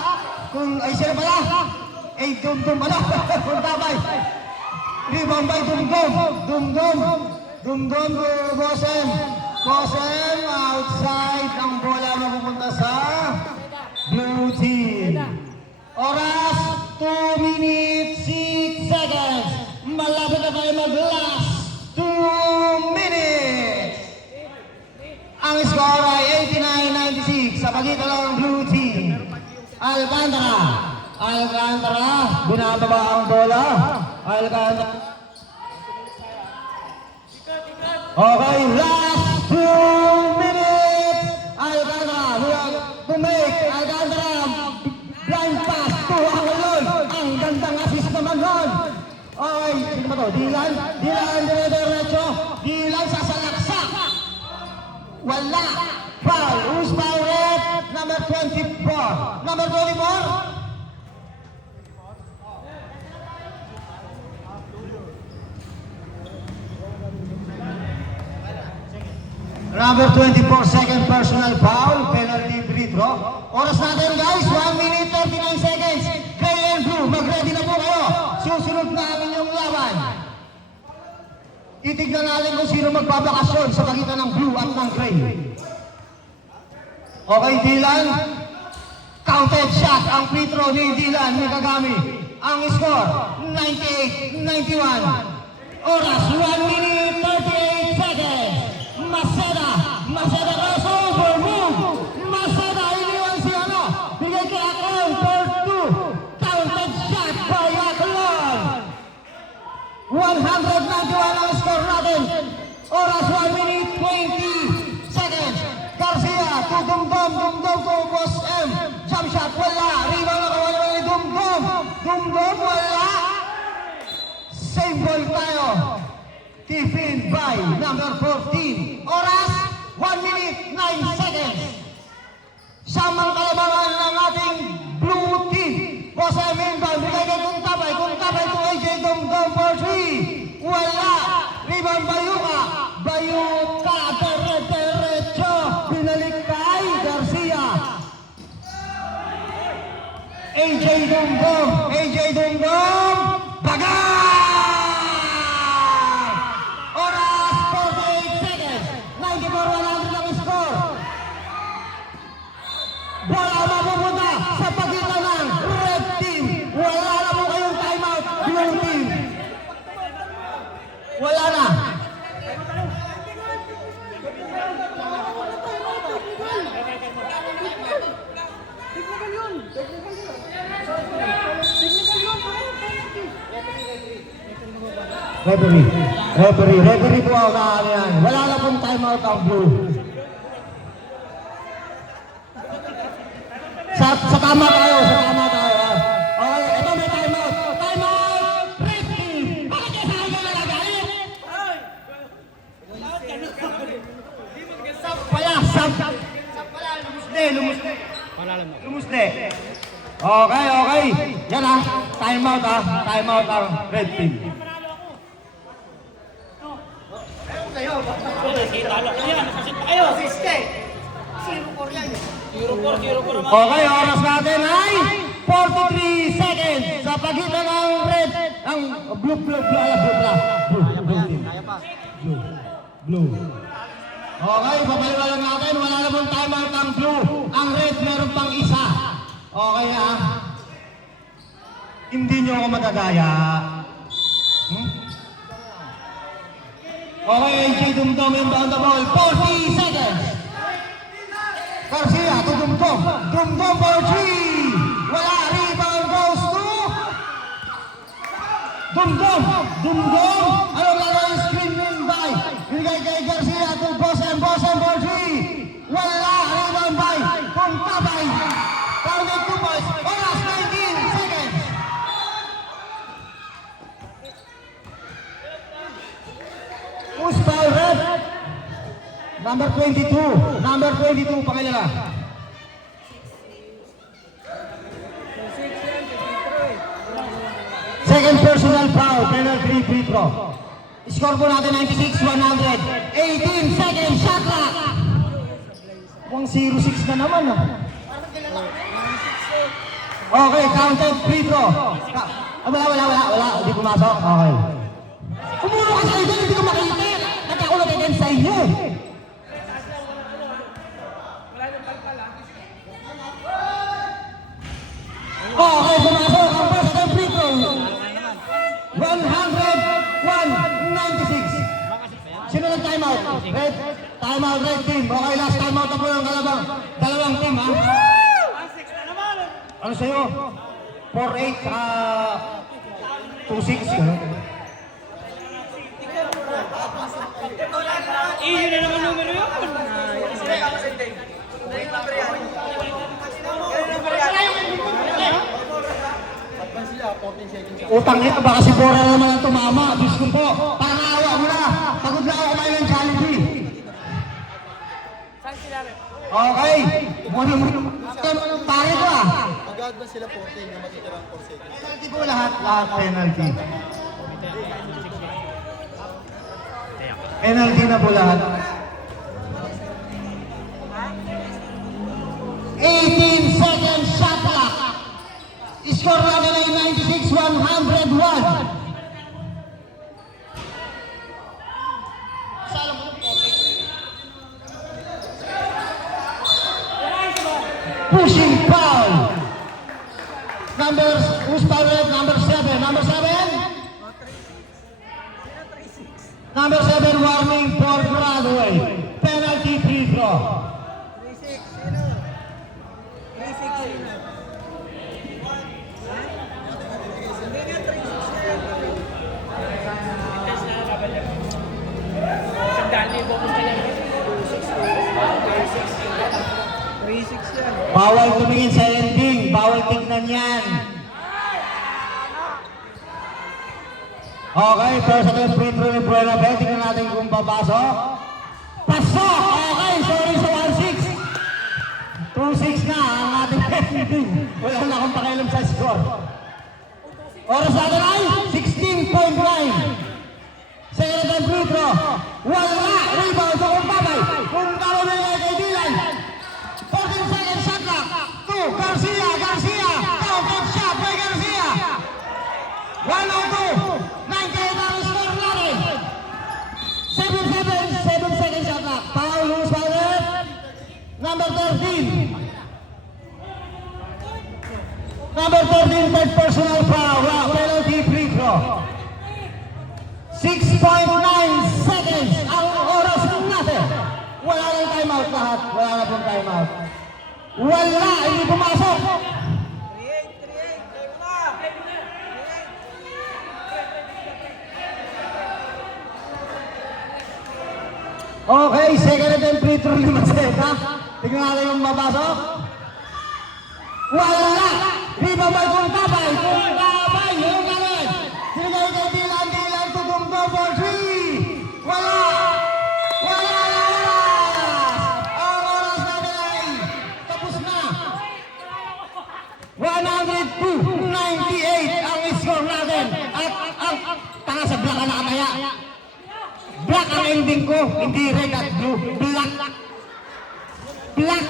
Ay sila pala. Ay Dumdum pala. Kuntabay. Rebound by Dumdum to Gosem. Gosem outside. Ang bola mapupunta sa blue team. Oras 2 minutes 6 seconds. Malapit na tayo mag-last 2 minutes. Ang score ay 89-96 sa pagitan ng blue team. Alcantara, binababa ang bola. Alcantara. Okay, last 2 minutes. Alcantara, we have to make Alcantara blind pass to Aklon. Ang gandang assist naman nun. Okay, sino ba to? Dylan dire-diretso. Dylan sasalaksak. Wala. Foul. Who's foul red? Number 24. Number 24? Number 24, second personal foul, penalty free throw. Oras natin guys, 1 minute 39 seconds. Gray and blue, mag-ready na po kayo. Susunod namin yung laban. Titignan natin kung sino magbabakasyon sa pagitan ng blue at ng gray. Okay, Dylan. Counted shot ang free throw ni Dylan Mikagami. Ang score, 98-91. Oras, 1 minute 38 seconds. Maceda crossover move. Maceda iniwan si ano. Bigay kay Aklon, third 2. Counted shot by Aklon. 191 ang score natin. Oras 1 minute 20 seconds. Garcia to Dumdum to Boss M. Jump shot, wala. Rebound Dumdum, wala. Same ball tayo. Tiffin by number 14. Oras, 1 minute, 9 seconds. Samang kalabangan ng ating blue team. Boss Emin ba, bigay kay Kuntabay to AJ Dumdum for 3. Wala. Rebound Bayuka. Bayuka, derecho. Binalik kay Garcia. AJ Dumdum. Bagay! Oras, 48 seconds. 94-100 ang score. Bola mapupunta sa pagitan ng red team. Wala na po kayong timeout, blue team. Wala na. Referee po ang ano yan. Wala na pong timeout ang blue. Sa tama tayo. Okay, ito may timeout. Red team. Bakit kayo sa akin na nagalit? Lumusde. Okay. Yan timeout ang red team. Okay, oras natin ay 43 seconds sa pagitan ng red, ng blue team. Okay, papaliwalan natin, wala na pong timeout ang blue. Ang red meron pang isa. Okay hindi nyo ako magagaya. Okay, AJ Dumdum inbound the ball, 40 seconds. Garcia to Dumdum for 3. Wala, rebound goes to Dumdum. Anong laro yung screening by? Binigay kay Garcia to Bossem for 3. Wala, rebound by Kuntabay. Target 2 points. Oras, 19 seconds. Push by red. Number 22, pakilala. Second personal foul, penalty free throw. Score po natin 96-100. 18 seconds, shot clock. Mukhang 0-6 na naman. Okay, counted free throw. Wala. Hindi pumasok. Okay. Umulo ka sa ito, hindi ko makita. Nagkakulog against sa inyo. Okay, pumasok ang first and free throw. 101-96. Sino nag-timeout? Timeout, red team. Okay, last timeout na po yung dalawang team, ha? Ano sa'yo? 4-8, 2-6. Yun na naman numero yun. Utang nito, baka si Bora na naman ang tumama. Diyos ko po, parang awa mo na. Pagod na ako kumain ng Jollibee. Okay. Pare ko Mag-advance sila 14 na matitirang 4 seconds. Penalty po lahat penalty. Penalty na po lahat. 18 seconds shot clock. Score natin ay 96-101. Pushing foul. Who's foul? Number 7. Number 7 warning for Broadway. Penalty free throw. 3-6. Bawal tumingin sa ending. Bawal tignan yan. Okay, first second free throw ni Buena Fe. Tingnan natin kung papasok. Pasok! Okay, sorry sa 1-6. 2-6 na ang ating ending. Wala na akong pakialam sa score. Oras natin ay 16.9. Second and free throw. Wala! Rebound sa kumpabay. Kung karami na kay Dylan. 14 seconds shot clock. 2, Garcia! Count shot by Garcia! 102! 98 ang score natin! 7 seconds shot clock. Foul, loose by red. Number 13. Number 13, third personal foul. Penalty free throw. 6.9 seconds ang oras natin. Wala nang timeout lahat. Wala na pong timeout. Wala, hindi pumasok. Okay, second and free throw ni Maceta. Tingnan natin yung mapasok. Wala! Rebound by Kuntapay! Kuntapay! Yung galit! Sinigay kay Dylan tutumbo for 3! Wala! Wala! Ang oras natin ay tapos na! 102-98 ang score natin! At ang tanga sa black na kamaya! Black ang ending ko, hindi red at blue. Black! Black!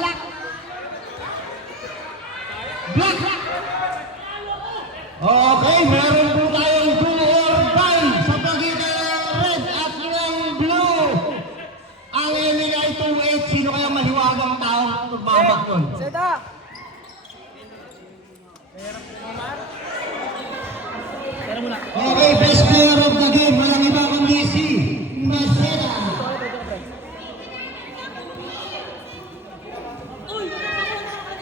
Black! Okay, meron po tayong 2 or 5 sa pagitan ng red at ng blue. Ang ending ay 2-8. Sino kaya mahiwagang taong magbabak nun? Seda! Okay, best player